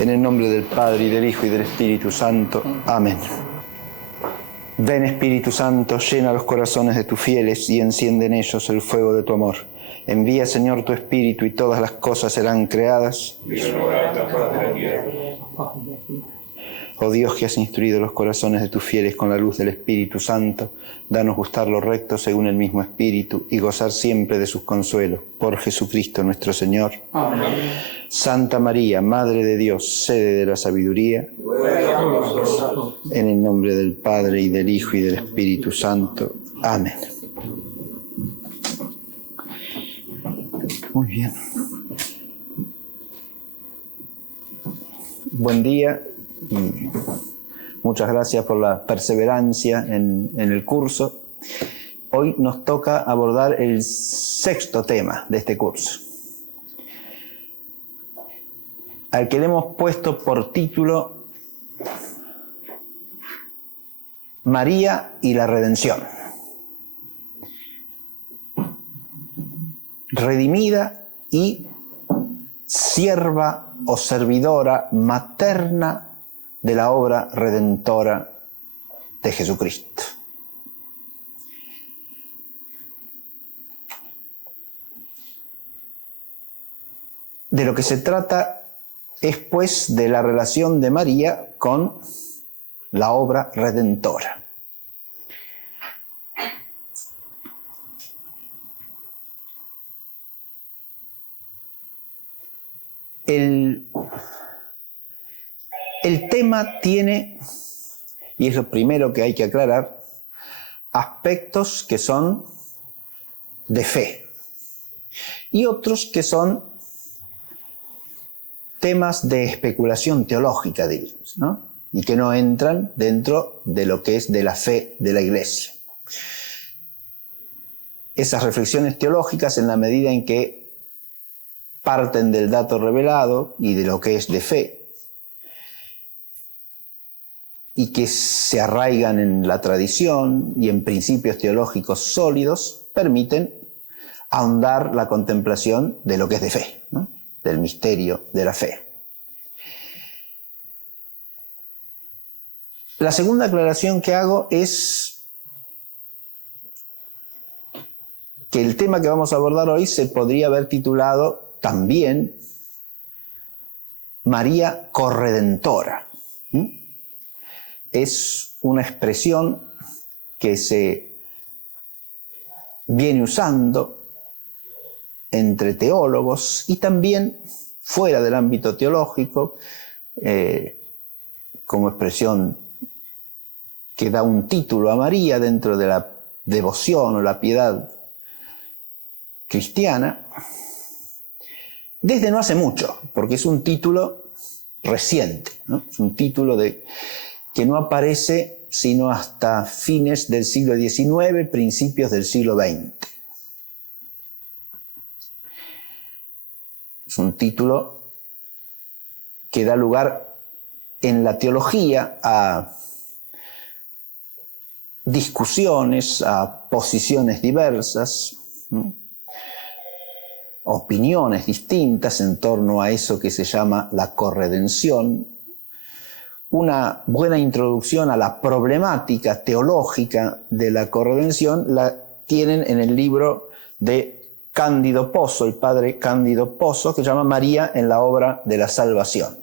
En el nombre del Padre, y del Hijo, y del Espíritu Santo. Amén. Ven, Espíritu Santo, llena los corazones de tus fieles y enciende en ellos el fuego de tu amor. Envía, Señor, tu Espíritu y todas las cosas serán creadas. Oh Dios, que has instruido los corazones de tus fieles con la luz del Espíritu Santo, danos gustar lo recto según el mismo Espíritu y gozar siempre de sus consuelos. Por Jesucristo nuestro Señor. Amén. Santa María, Madre de Dios, sede de la sabiduría, en el nombre del Padre, y del Hijo, y del Espíritu Santo. Amén. Muy bien. Buen día y muchas gracias por la perseverancia en el curso. Hoy nos toca abordar el sexto tema de este curso, al que le hemos puesto por título María y la redención. Redimida y sierva o servidora materna de la obra redentora de Jesucristo. De lo que se trata es, pues, de la relación de María con la obra redentora. El tema tiene, y es lo primero que hay que aclarar, aspectos que son de fe y otros que son temas de especulación teológica, diríamos, ¿no? Y que no entran dentro de lo que es de la fe de la Iglesia. Esas reflexiones teológicas, en la medida en que parten del dato revelado y de lo que es de fe, y que se arraigan en la tradición y en principios teológicos sólidos, permiten ahondar la contemplación de lo que es de fe, ¿no? Del misterio de la fe. La segunda aclaración que hago es que el tema que vamos a abordar hoy se podría haber titulado también María corredentora. Es una expresión que se viene usando entre teólogos y también fuera del ámbito teológico, como expresión que da un título a María dentro de la devoción o la piedad cristiana, desde no hace mucho, porque es un título reciente, ¿no? Es un título que no aparece sino hasta fines del siglo XIX, principios del siglo XX. Es un título que da lugar en la teología a discusiones, a posiciones diversas, ¿no? Opiniones distintas en torno a eso que se llama la corredención. Una buena introducción a la problemática teológica de la corredención la tienen en el libro de Cándido Pozo, el padre Cándido Pozo, que se llama María en la obra de la salvación.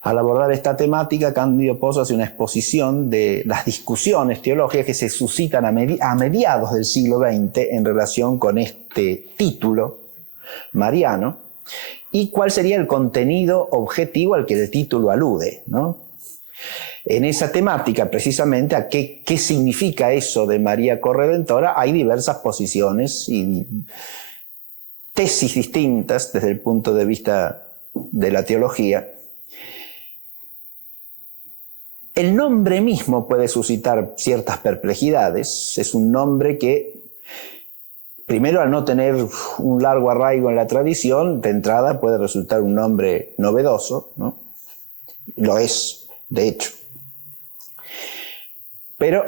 Al abordar esta temática, Cándido Pozo hace una exposición de las discusiones teológicas que se suscitan a mediados del siglo XX en relación con este título mariano y cuál sería el contenido objetivo al que el título alude, ¿no? En esa temática, precisamente, a qué significa eso de María corredentora, hay diversas posiciones y tesis distintas desde el punto de vista de la teología. El nombre mismo puede suscitar ciertas perplejidades. Es un nombre que, primero, al no tener un largo arraigo en la tradición, de entrada puede resultar un nombre novedoso, ¿no? Lo es, de hecho. Pero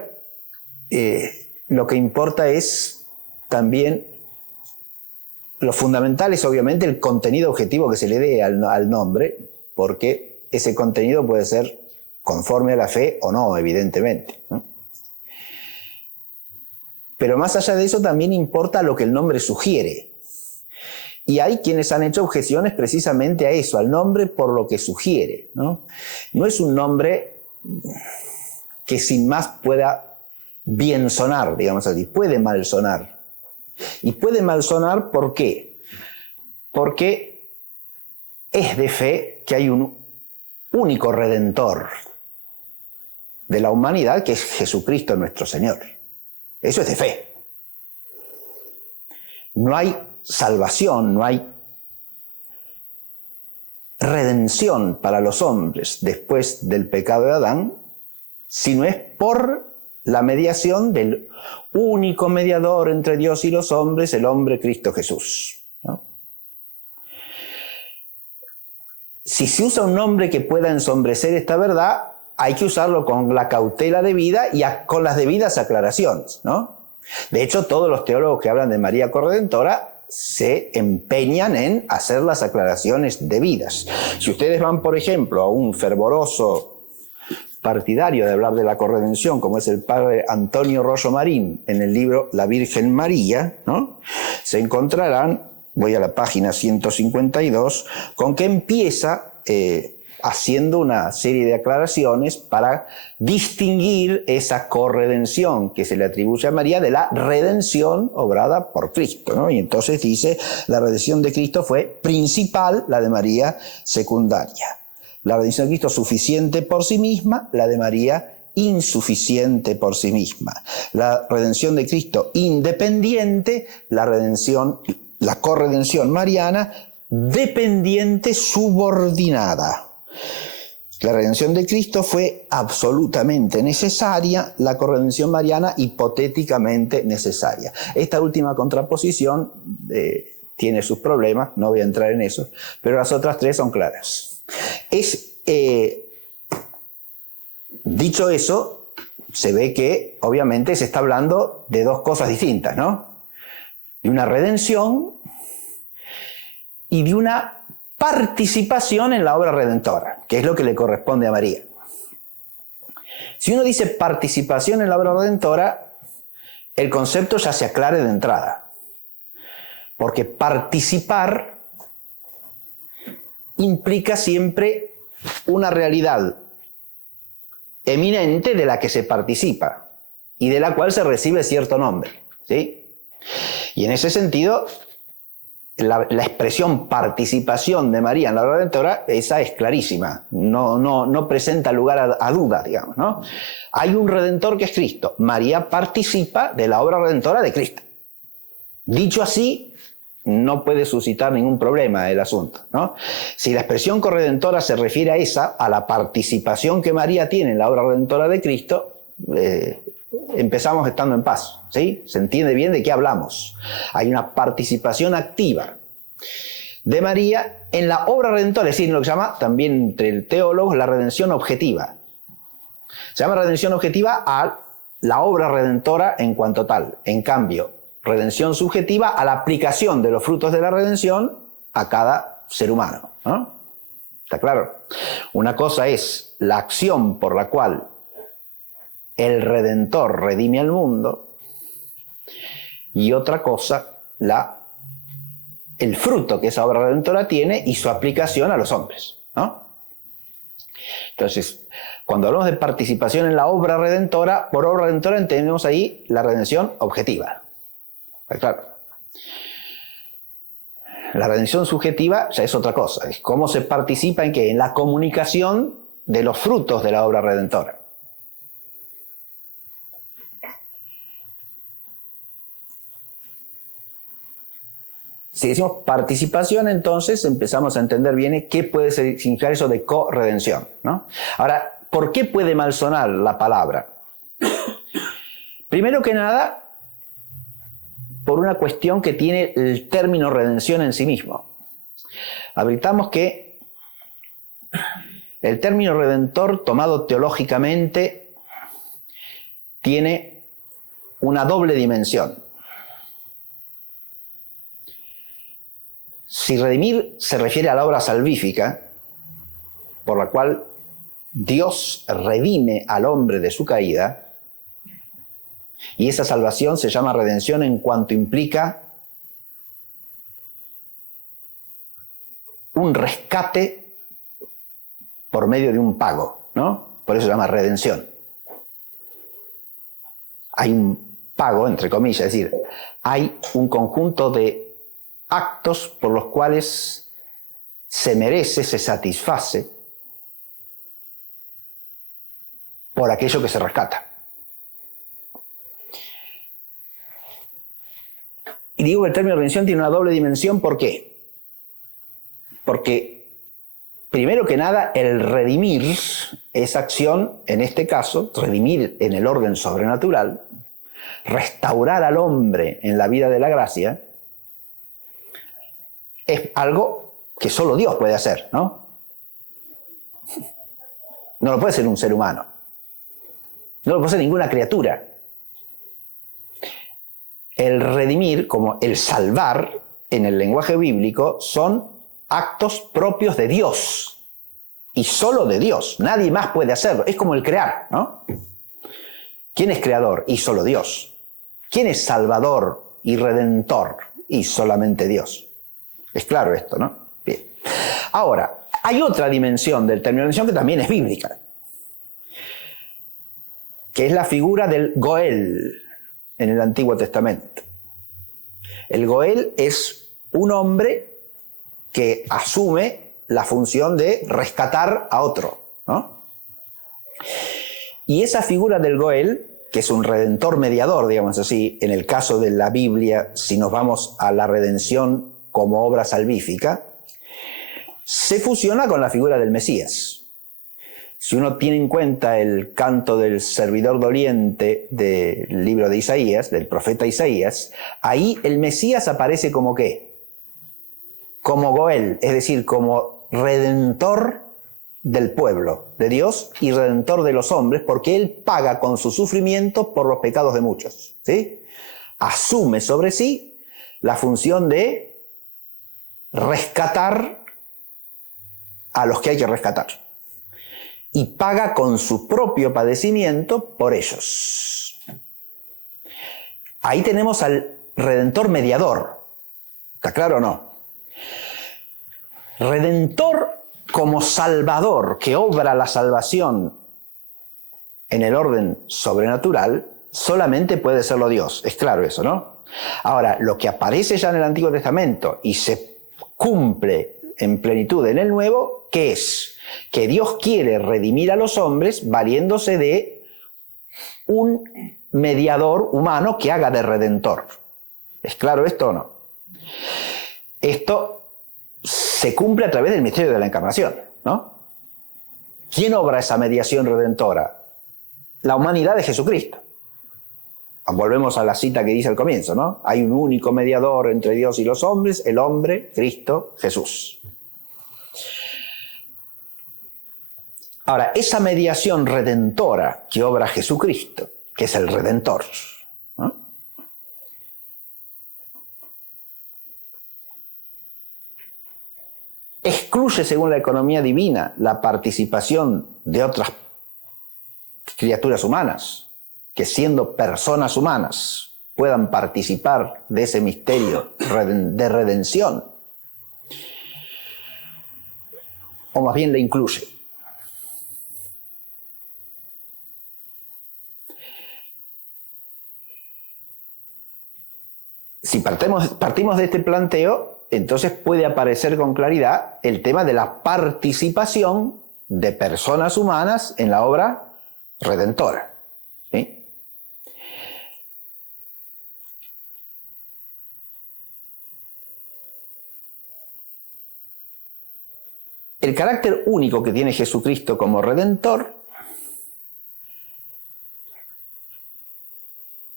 lo que importa es también, lo fundamental es obviamente el contenido objetivo que se le dé al nombre, porque ese contenido puede ser conforme a la fe o no, evidentemente, ¿no? Pero más allá de eso también importa lo que el nombre sugiere. Y hay quienes han hecho objeciones precisamente a eso, al nombre por lo que sugiere, ¿no? No es un nombre que sin más pueda bien sonar, digamos así, puede mal sonar. Y puede mal sonar, ¿por qué? Porque es de fe que hay un único redentor de la humanidad, que es Jesucristo nuestro Señor. Eso es de fe. No hay salvación, no hay redención para los hombres después del pecado de Adán, sino es por la mediación del único mediador entre Dios y los hombres, el hombre Cristo Jesús, ¿no? Si se usa un nombre que pueda ensombrecer esta verdad, hay que usarlo con la cautela debida y con las debidas aclaraciones, ¿no? De hecho, todos los teólogos que hablan de María Corredentora se empeñan en hacer las aclaraciones debidas. Si ustedes van, por ejemplo, a un fervoroso partidario de hablar de la corredención, como es el padre Antonio Rollo Marín, en el libro La Virgen María, ¿no?, se encontrarán, voy a la página 152, con que empieza haciendo una serie de aclaraciones para distinguir esa corredención que se le atribuye a María de la redención obrada por Cristo, ¿no? Y entonces dice, la redención de Cristo fue principal, la de María secundaria. La redención de Cristo suficiente por sí misma, la de María insuficiente por sí misma. La redención de Cristo independiente, la corredención mariana dependiente subordinada. La redención de Cristo fue absolutamente necesaria, la corredención mariana hipotéticamente necesaria. Esta última contraposición tiene sus problemas, no voy a entrar en eso, pero las otras tres son claras. Dicho eso, se ve que obviamente se está hablando de dos cosas distintas, ¿no? De una redención y de una participación en la obra redentora, que es lo que le corresponde a María. Si uno dice participación en la obra redentora, el concepto ya se aclara de entrada, porque participar implica siempre una realidad eminente de la que se participa y de la cual se recibe cierto nombre, ¿sí? Y en ese sentido, la expresión participación de María en la obra redentora, esa es clarísima, no presenta lugar a duda, digamos, ¿no? Hay un redentor que es Cristo. María participa de la obra redentora de Cristo. Dicho así, no puede suscitar ningún problema el asunto, ¿no? Si la expresión corredentora se refiere a esa, a la participación que María tiene en la obra redentora de Cristo, empezamos estando en paz, ¿sí? Se entiende bien de qué hablamos. Hay una participación activa de María en la obra redentora, es decir, lo que se llama también entre teólogos la redención objetiva. Se llama redención objetiva a la obra redentora en cuanto tal. En cambio, redención subjetiva a la aplicación de los frutos de la redención a cada ser humano, ¿no? ¿Está claro? Una cosa es la acción por la cual el Redentor redime al mundo y otra cosa, el fruto que esa obra redentora tiene y su aplicación a los hombres, ¿no? Entonces, cuando hablamos de participación en la obra redentora, por obra redentora entendemos ahí la redención objetiva. Claro. La redención subjetiva ya es otra cosa, es cómo se participa en qué, en la comunicación de los frutos de la obra redentora. Si decimos participación, entonces empezamos a entender bien qué puede significar eso de corredención, ¿no? Ahora, ¿por qué puede malsonar la palabra? Primero que nada, por una cuestión que tiene el término redención en sí mismo. Advirtamos que el término redentor, tomado teológicamente, tiene una doble dimensión. Si redimir se refiere a la obra salvífica, por la cual Dios redime al hombre de su caída, y esa salvación se llama redención en cuanto implica un rescate por medio de un pago, ¿no? Por eso se llama redención. Hay un pago, entre comillas, es decir, hay un conjunto de actos por los cuales se merece, se satisface por aquello que se rescata. Y digo que el término redención tiene una doble dimensión, ¿por qué? Porque, primero que nada, el redimir esa acción, en este caso, redimir en el orden sobrenatural, restaurar al hombre en la vida de la gracia, es algo que solo Dios puede hacer, ¿no? No lo puede hacer un ser humano. No lo puede hacer ninguna criatura. El redimir, como el salvar, en el lenguaje bíblico, son actos propios de Dios. Y solo de Dios. Nadie más puede hacerlo. Es como el crear, ¿no? ¿Quién es creador? Y solo Dios. ¿Quién es salvador y redentor? Y solamente Dios. Es claro esto, ¿no? Bien. Ahora, hay otra dimensión del término redención que también es bíblica, que es la figura del Goel en el Antiguo Testamento. El Goel es un hombre que asume la función de rescatar a otro, ¿no? Y esa figura del Goel, que es un redentor mediador, digamos así, en el caso de la Biblia, si nos vamos a la redención como obra salvífica, se fusiona con la figura del Mesías. Si uno tiene en cuenta el canto del servidor doliente del libro de Isaías, del profeta Isaías, ahí el Mesías aparece como ¿qué? Como Goel, es decir, como redentor del pueblo de Dios y redentor de los hombres, porque Él paga con su sufrimiento por los pecados de muchos, ¿sí? Asume sobre sí la función de rescatar a los que hay que rescatar. Y paga con su propio padecimiento por ellos. Ahí tenemos al redentor mediador. ¿Está claro o no? Redentor como salvador, que obra la salvación en el orden sobrenatural, solamente puede serlo Dios. Es claro eso, ¿no? Ahora, lo que aparece ya en el Antiguo Testamento y se cumple en plenitud en el Nuevo, ¿qué es? Que Dios quiere redimir a los hombres valiéndose de un mediador humano que haga de redentor. ¿Es claro esto o no? Esto se cumple a través del misterio de la encarnación, ¿no? ¿Quién obra esa mediación redentora? La humanidad de Jesucristo. Volvemos a la cita que dice al comienzo, ¿no? Hay un único mediador entre Dios y los hombres, el hombre, Cristo, Jesús. Ahora, esa mediación redentora que obra Jesucristo, que es el Redentor, ¿no? Excluye, según la economía divina, la participación de otras criaturas humanas, que siendo personas humanas puedan participar de ese misterio de redención, o más bien la incluye. Si partimos de este planteo, entonces puede aparecer con claridad el tema de la participación de personas humanas en la obra redentora, ¿sí? El carácter único que tiene Jesucristo como Redentor,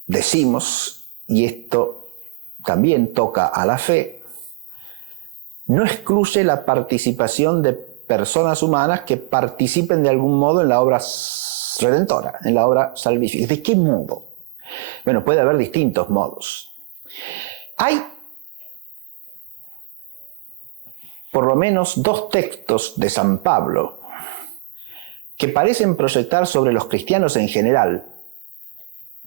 decimos, y esto también toca a la fe, no excluye la participación de personas humanas que participen de algún modo en la obra redentora, en la obra salvífica. ¿De qué modo? Bueno, puede haber distintos modos. Hay por lo menos dos textos de San Pablo que parecen proyectar sobre los cristianos en general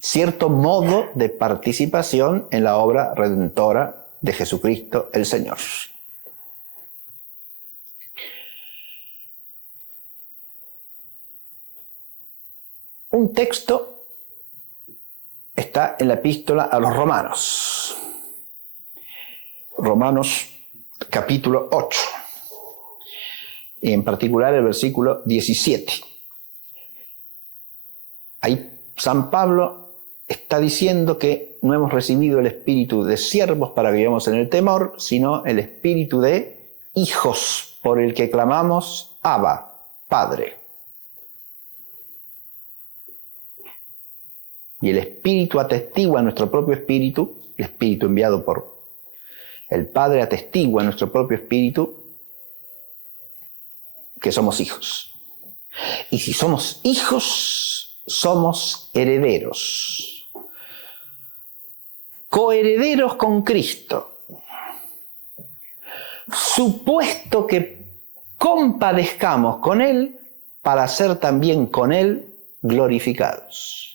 cierto modo de participación en la obra redentora de Jesucristo el Señor. Un texto está en la epístola a los Romanos. Romanos capítulo 8. Y en particular el versículo 17. Ahí San Pablo está diciendo que no hemos recibido el espíritu de siervos para que vivamos en el temor, sino el espíritu de hijos, por el que clamamos Abba, Padre. Y el Espíritu atestigua nuestro propio espíritu, el Espíritu enviado por el Padre atestigua nuestro propio espíritu que somos hijos. Y si somos hijos, somos herederos. Coherederos con Cristo. Supuesto que compadezcamos con Él para ser también con Él glorificados.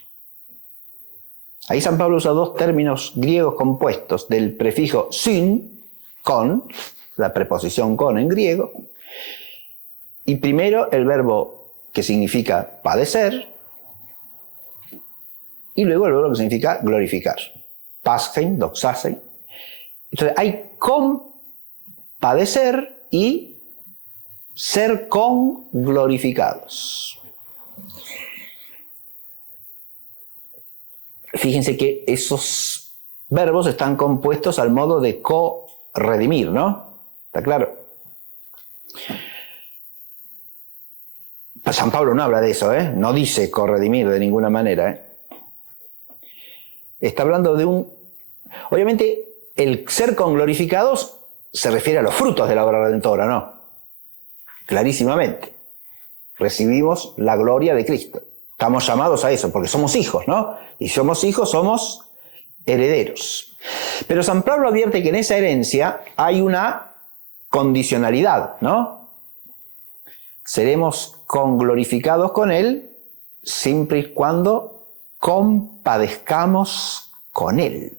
Ahí San Pablo usa dos términos griegos compuestos del prefijo syn, con, la preposición con en griego, y primero el verbo que significa padecer, y luego el verbo que significa glorificar, paschein, doxasein. Entonces hay compadecer y ser con glorificados. Fíjense que esos verbos están compuestos al modo de co-redimir, ¿no? ¿Está claro? San Pablo no habla de eso, ¿eh? No dice co-redimir de ninguna manera, ¿eh? Está hablando de un... Obviamente, el ser con glorificados se refiere a los frutos de la obra redentora, ¿no? Clarísimamente. Recibimos la gloria de Cristo. Estamos llamados a eso, porque somos hijos, ¿no? Y si somos hijos, somos herederos. Pero San Pablo advierte que en esa herencia hay una condicionalidad, ¿no? Seremos conglorificados con Él siempre y cuando compadezcamos con Él.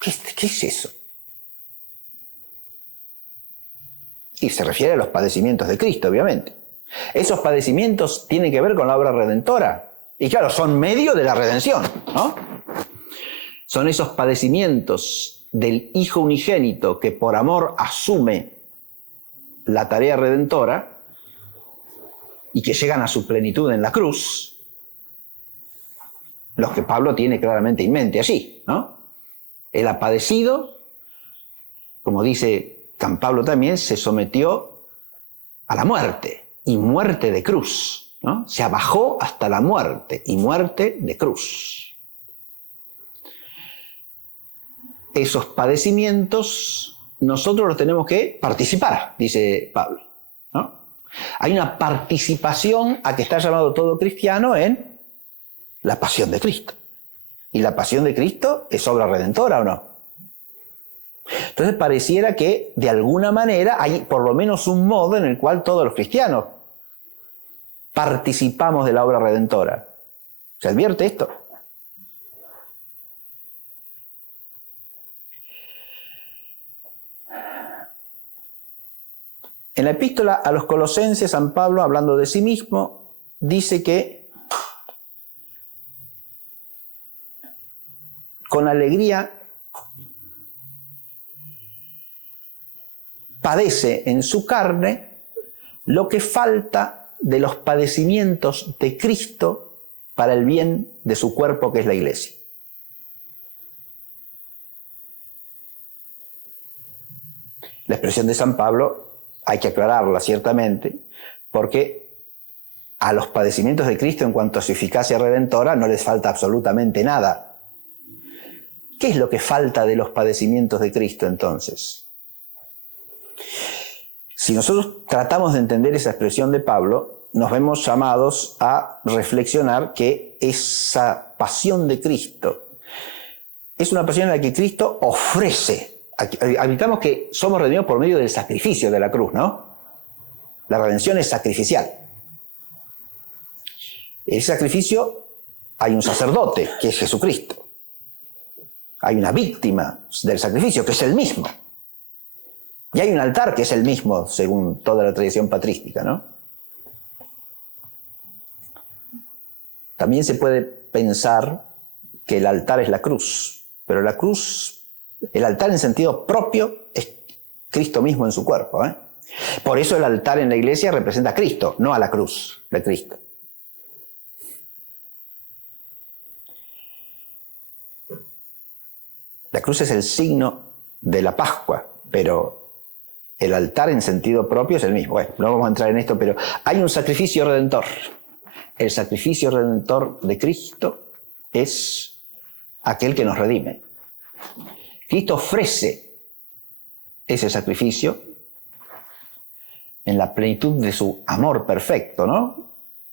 ¿Qué es eso? Y se refiere a los padecimientos de Cristo, obviamente. Esos padecimientos tienen que ver con la obra redentora. Y claro, son medio de la redención, ¿no? Son esos padecimientos del Hijo unigénito que por amor asume la tarea redentora y que llegan a su plenitud en la cruz, los que Pablo tiene claramente en mente allí, ¿no? Él ha padecido, como dice San Pablo también, se sometió a la muerte. Y muerte de cruz, ¿no? Se abajó hasta la muerte y muerte de cruz. Esos padecimientos nosotros los tenemos que participar, dice Pablo, ¿no? Hay una participación a que está llamado todo cristiano en la pasión de Cristo. ¿Y la pasión de Cristo es obra redentora o no? Entonces pareciera que de alguna manera hay por lo menos un modo en el cual todos los cristianos participamos de la obra redentora. ¿Se advierte esto? En la epístola a los Colosenses, San Pablo, hablando de sí mismo, dice que con alegría padece en su carne lo que falta de los padecimientos de Cristo para el bien de su cuerpo, que es la Iglesia. La expresión de San Pablo hay que aclararla ciertamente, porque a los padecimientos de Cristo en cuanto a su eficacia redentora no les falta absolutamente nada. ¿Qué es lo que falta de los padecimientos de Cristo entonces? Si nosotros tratamos de entender esa expresión de Pablo, nos vemos llamados a reflexionar que esa pasión de Cristo es una pasión en la que Cristo ofrece. Admitamos que somos redimidos por medio del sacrificio de la cruz, ¿no? La redención es sacrificial. ese sacrificio hay un sacerdote, que es Jesucristo. Hay una víctima del sacrificio, que es el mismo. Y hay un altar que es el mismo, según toda la tradición patrística, ¿no? También se puede pensar que el altar es la cruz, pero la cruz, el altar en sentido propio, es Cristo mismo en su cuerpo, ¿eh? Por eso el altar en la iglesia representa a Cristo, no a la cruz de Cristo. La cruz es el signo de la Pascua, pero el altar en sentido propio es el mismo. Bueno, no vamos a entrar en esto, pero hay un sacrificio redentor. El sacrificio redentor de Cristo es aquel que nos redime. Cristo ofrece ese sacrificio en la plenitud de su amor perfecto, ¿no?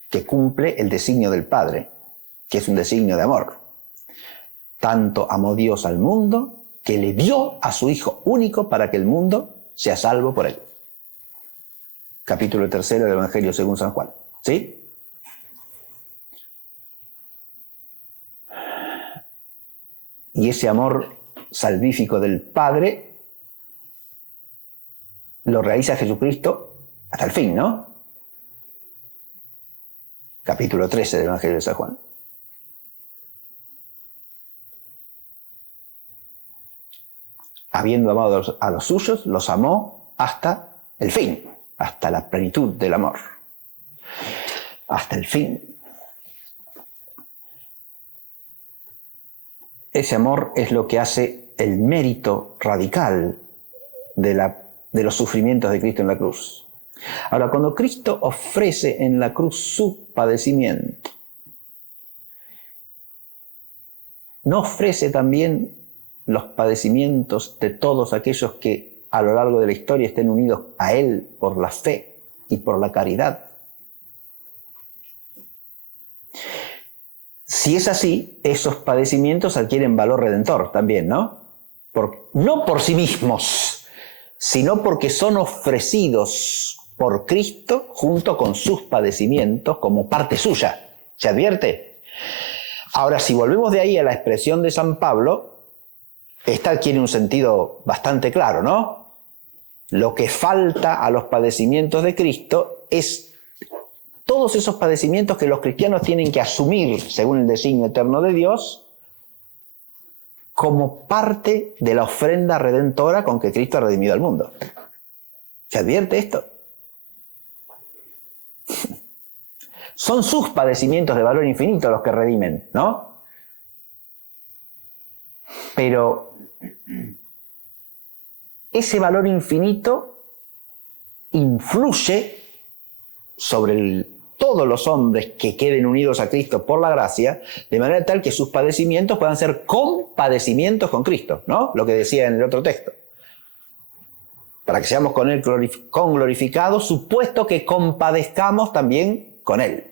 Que cumple el designio del Padre, que es un designio de amor. Tanto amó Dios al mundo que le dio a su Hijo único para que el mundo sea salvo por él. Capítulo 3 del Evangelio según San Juan. ¿Sí? Y ese amor salvífico del Padre lo realiza Jesucristo hasta el fin, ¿no? Capítulo 13 del Evangelio de San Juan. Habiendo amado a los suyos, los amó hasta el fin, hasta la plenitud del amor. Hasta el fin. Ese amor es lo que hace el mérito radical de los sufrimientos de Cristo en la cruz. Ahora, cuando Cristo ofrece en la cruz su padecimiento, ¿no ofrece también los padecimientos de todos aquellos que a lo largo de la historia estén unidos a Él por la fe y por la caridad? Si es así, esos padecimientos adquieren valor redentor también, ¿no? No por sí mismos, sino porque son ofrecidos por Cristo junto con sus padecimientos como parte suya. ¿Se advierte? Ahora, si volvemos de ahí a la expresión de San Pablo, esta adquiere un sentido bastante claro, ¿no? Lo que falta a los padecimientos de Cristo es todos esos padecimientos que los cristianos tienen que asumir, según el designio eterno de Dios, como parte de la ofrenda redentora con que Cristo ha redimido al mundo. ¿Se advierte esto? Son sus padecimientos de valor infinito los que redimen, ¿no? Pero ese valor infinito influye sobre todos los hombres que queden unidos a Cristo por la gracia, de manera tal que sus padecimientos puedan ser compadecimientos con Cristo, ¿no? Lo que decía en el otro texto. Para que seamos con Él glorificados, supuesto que compadezcamos también con Él.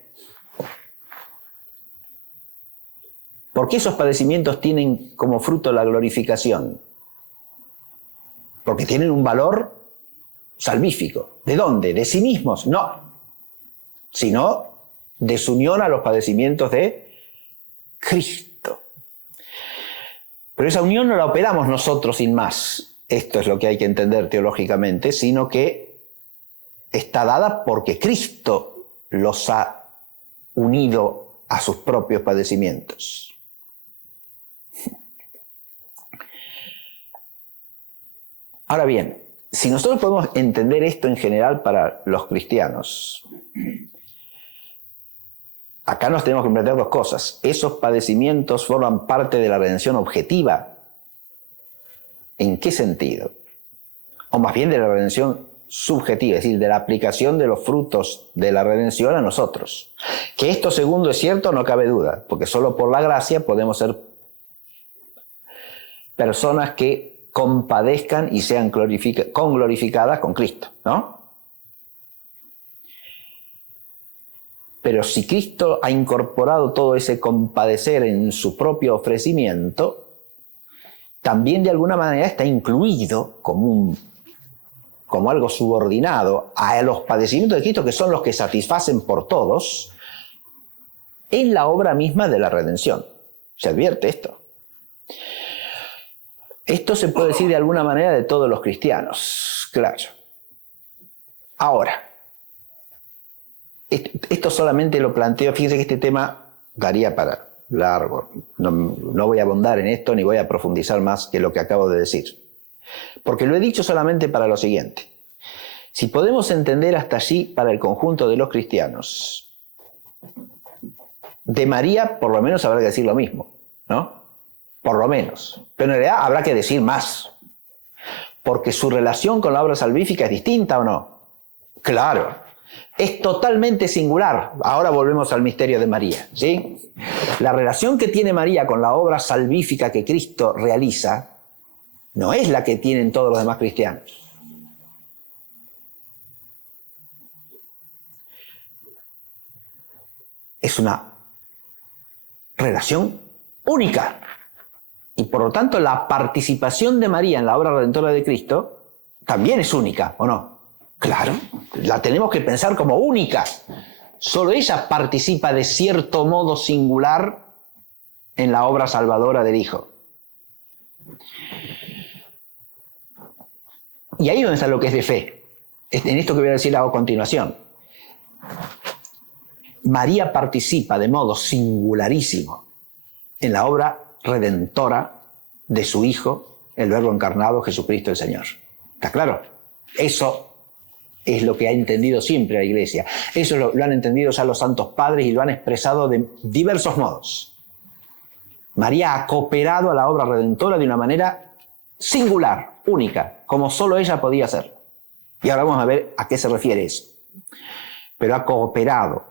¿Por qué esos padecimientos tienen como fruto la glorificación? Porque tienen un valor salvífico. ¿De dónde? ¿De sí mismos? No. Sino de su unión a los padecimientos de Cristo. Pero esa unión no la operamos nosotros sin más. Esto es lo que hay que entender teológicamente, sino que está dada porque Cristo los ha unido a sus propios padecimientos. Ahora bien, si nosotros podemos entender esto en general para los cristianos, acá nos tenemos que plantear dos cosas. Esos padecimientos forman parte de la redención objetiva. ¿En qué sentido? O más bien de la redención subjetiva, es decir, de la aplicación de los frutos de la redención a nosotros. Que esto segundo es cierto, no cabe duda, porque solo por la gracia podemos ser personas que compadezcan y sean glorificadas con Cristo, ¿no? Pero si Cristo ha incorporado todo ese compadecer en su propio ofrecimiento, también de alguna manera está incluido como algo subordinado a los padecimientos de Cristo, que son los que satisfacen por todos, en la obra misma de la redención. Se advierte esto. Esto se puede decir de alguna manera de todos los cristianos, claro. Ahora, esto solamente lo planteo, fíjense que este tema daría para largo. No voy a abundar en esto ni voy a profundizar más que lo que acabo de decir. Porque lo he dicho solamente para lo siguiente. Si podemos entender hasta allí para el conjunto de los cristianos, de María por lo menos habrá que decir lo mismo, ¿no? Por lo menos. Pero en realidad habrá que decir más. Porque su relación con la obra salvífica es distinta, ¿o no? Claro. Es totalmente singular. Ahora volvemos al misterio de María, ¿sí? La relación que tiene María con la obra salvífica que Cristo realiza no es la que tienen todos los demás cristianos. Es una relación única. Y por lo tanto la participación de María en la obra redentora de Cristo también es única, ¿o no? Claro, la tenemos que pensar como única. Solo ella participa de cierto modo singular en la obra salvadora del Hijo. Y ahí es donde está lo que es de fe. En esto que voy a decir a continuación. María participa de modo singularísimo en la obra redentora de su Hijo, el Verbo encarnado, Jesucristo el Señor. ¿Está claro? Eso es lo que ha entendido siempre la Iglesia. Eso lo han entendido ya los santos padres y lo han expresado de diversos modos. María ha cooperado a la obra redentora de una manera singular, única, como solo ella podía hacer. Y ahora vamos a ver a qué se refiere eso. Pero ha cooperado,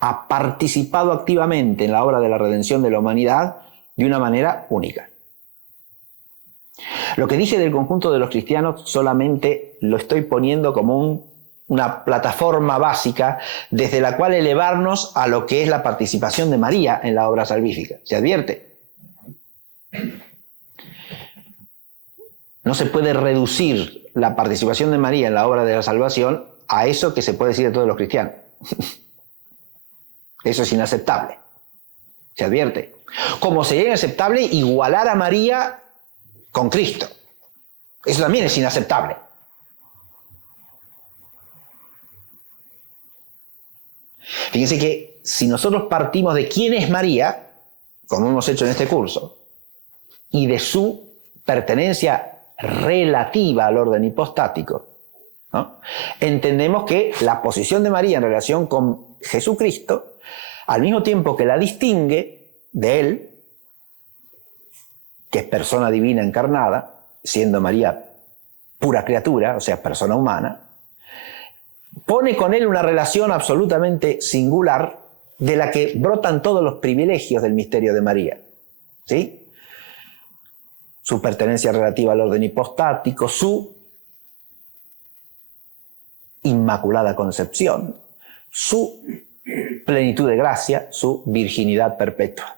ha participado activamente en la obra de la redención de la humanidad de una manera única. Lo que dije del conjunto de los cristianos solamente lo estoy poniendo como una plataforma básica desde la cual elevarnos a lo que es la participación de María en la obra salvífica. ¿Se advierte? No se puede reducir la participación de María en la obra de la salvación a eso que se puede decir de todos los cristianos. Eso es inaceptable. ¿Se advierte? Como sería inaceptable igualar a María con Cristo. Eso también es inaceptable. Fíjense que si nosotros partimos de quién es María, como hemos hecho en este curso, y de su pertenencia relativa al orden hipostático, ¿no? Entendemos que la posición de María en relación con Jesucristo, al mismo tiempo que la distingue de él, que es persona divina encarnada, siendo María pura criatura, o sea, persona humana, pone con él una relación absolutamente singular de la que brotan todos los privilegios del misterio de María, ¿sí? Su pertenencia relativa al orden hipostático, su inmaculada concepción, su plenitud de gracia, su virginidad perpetua,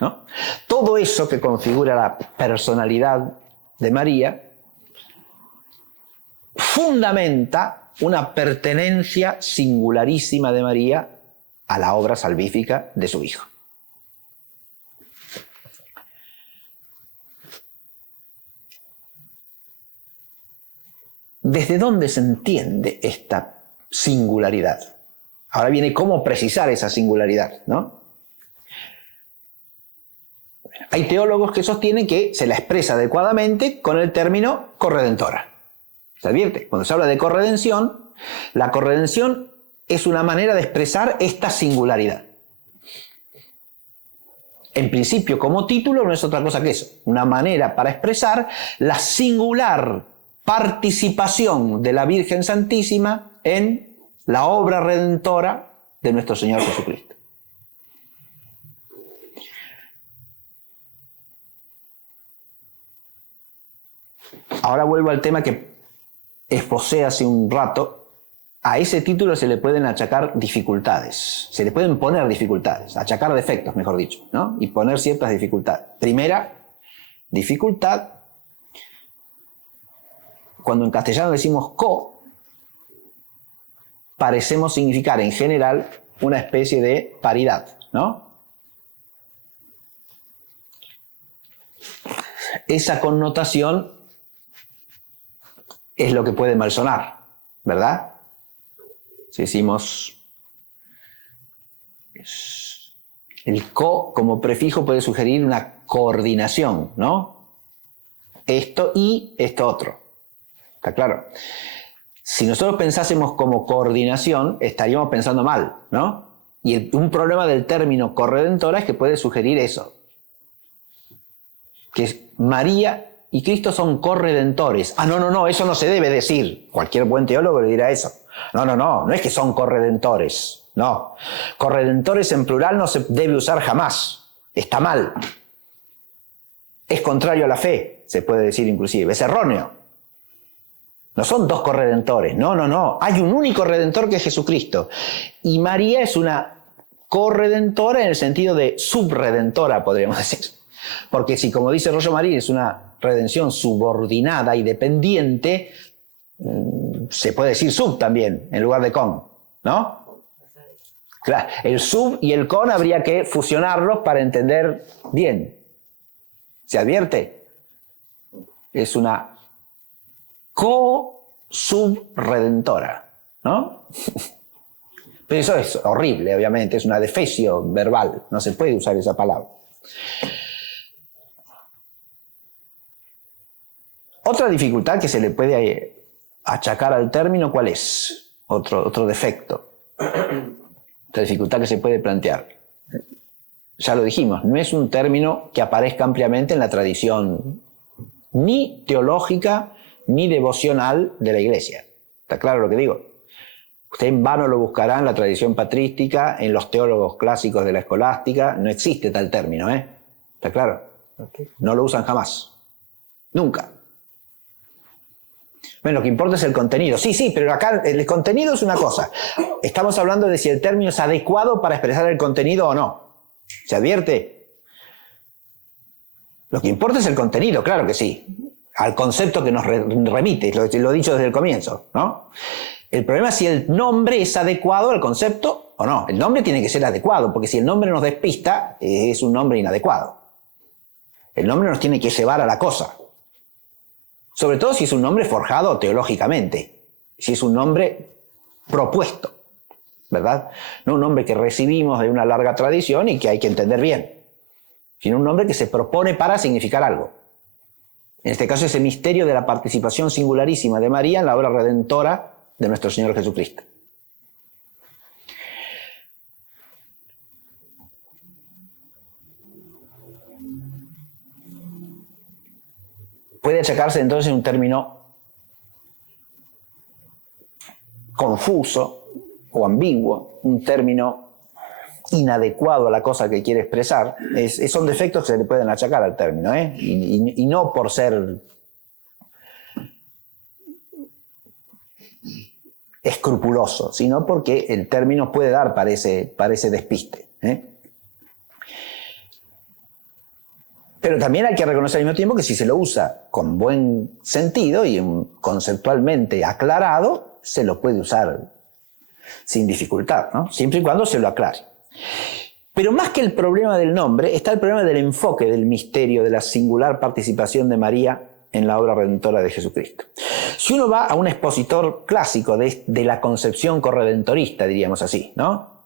¿no? Todo eso que configura la personalidad de María fundamenta una pertenencia singularísima de María a la obra salvífica de su Hijo. ¿Desde dónde se entiende esta singularidad? Ahora viene cómo precisar esa singularidad, ¿no? Hay teólogos que sostienen que se la expresa adecuadamente con el término corredentora. ¿Se advierte? Cuando se habla de corredención, la corredención es una manera de expresar esta singularidad. En principio, como título, no es otra cosa que eso. Una manera para expresar la singular participación de la Virgen Santísima en la obra redentora de nuestro Señor Jesucristo. Ahora vuelvo al tema que esbocé hace un rato. A ese título se le pueden achacar dificultades, se le pueden poner dificultades, achacar defectos, mejor dicho, ¿no? Y poner ciertas dificultades. Primera dificultad, cuando en castellano decimos parecemos significar en general una especie de paridad, ¿no? Esa connotación es lo que puede malsonar, ¿verdad? Si decimos el co como prefijo puede sugerir una coordinación, ¿no? Esto y esto otro. ¿Está claro? Si nosotros pensásemos como coordinación, estaríamos pensando mal, ¿no? Y un problema del término corredentora es que puede sugerir eso. Que María y Cristo son corredentores. Ah, no, eso no se debe decir. Cualquier buen teólogo le dirá eso. No es que son corredentores. No. Corredentores en plural no se debe usar jamás. Está mal. Es contrario a la fe, se puede decir inclusive. Es erróneo. No son dos corredentores. No. Hay un único redentor que es Jesucristo. Y María es una corredentora en el sentido de subredentora, podríamos decir. Porque si, como dice Rollo Marín, es una redención subordinada y dependiente, se puede decir sub también, en lugar de con, ¿no? Claro, el sub y el con habría que fusionarlos para entender bien. ¿Se advierte? Es una co-subredentora, ¿no? Pero eso es horrible, obviamente, es una defesio verbal, no se puede usar esa palabra. Otra dificultad que se le puede achacar al término, ¿cuál es? Otro defecto. Otra dificultad que se puede plantear. Ya lo dijimos, no es un término que aparezca ampliamente en la tradición ni teológica ni devocional de la Iglesia. ¿Está claro lo que digo? Usted en vano lo buscará en la tradición patrística, en los teólogos clásicos de la escolástica, no existe tal término, ¿eh? ¿Está claro? Okay. No lo usan jamás. Nunca. Bueno, lo que importa es el contenido. Sí, pero acá el contenido es una cosa. Estamos hablando de si el término es adecuado para expresar el contenido o no. ¿Se advierte? Lo que importa es el contenido, claro que sí. Al concepto que nos remite, lo he dicho desde el comienzo, ¿no? El problema es si el nombre es adecuado al concepto o no. El nombre tiene que ser adecuado, porque si el nombre nos despista, es un nombre inadecuado. El nombre nos tiene que llevar a la cosa. Sobre todo si es un nombre forjado teológicamente, si es un nombre propuesto, ¿verdad? No un nombre que recibimos de una larga tradición y que hay que entender bien, sino un nombre que se propone para significar algo. En este caso, ese misterio de la participación singularísima de María en la obra redentora de nuestro Señor Jesucristo. Puede achacarse entonces un término confuso o ambiguo, un término inadecuado a la cosa que quiere expresar. Son defectos que se le pueden achacar al término, ¿eh? Y no por ser escrupuloso, sino porque el término puede dar para ese despiste, ¿eh? Pero también hay que reconocer al mismo tiempo que si se lo usa con buen sentido y conceptualmente aclarado, se lo puede usar sin dificultad, ¿no? Siempre y cuando se lo aclare. Pero más que el problema del nombre, está el problema del enfoque del misterio, de la singular participación de María en la obra redentora de Jesucristo. Si uno va a un expositor clásico de la concepción corredentorista, diríamos así, ¿no?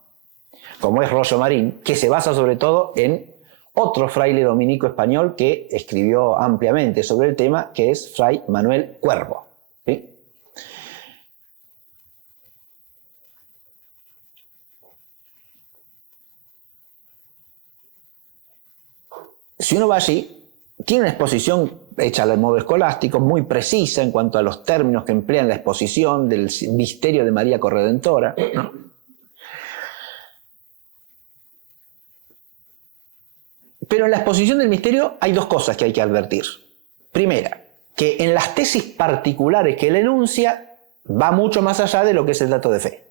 Como es Rollo Marín, que se basa sobre todo en otro fraile dominico español que escribió ampliamente sobre el tema, que es Fray Manuel Cuervo, ¿sí? Si uno va allí, tiene una exposición hecha al modo escolástico, muy precisa en cuanto a los términos que emplea en la exposición del misterio de María Corredentora, ¿no? Pero en la exposición del misterio hay dos cosas que hay que advertir. Primera, que en las tesis particulares que él enuncia va mucho más allá de lo que es el dato de fe.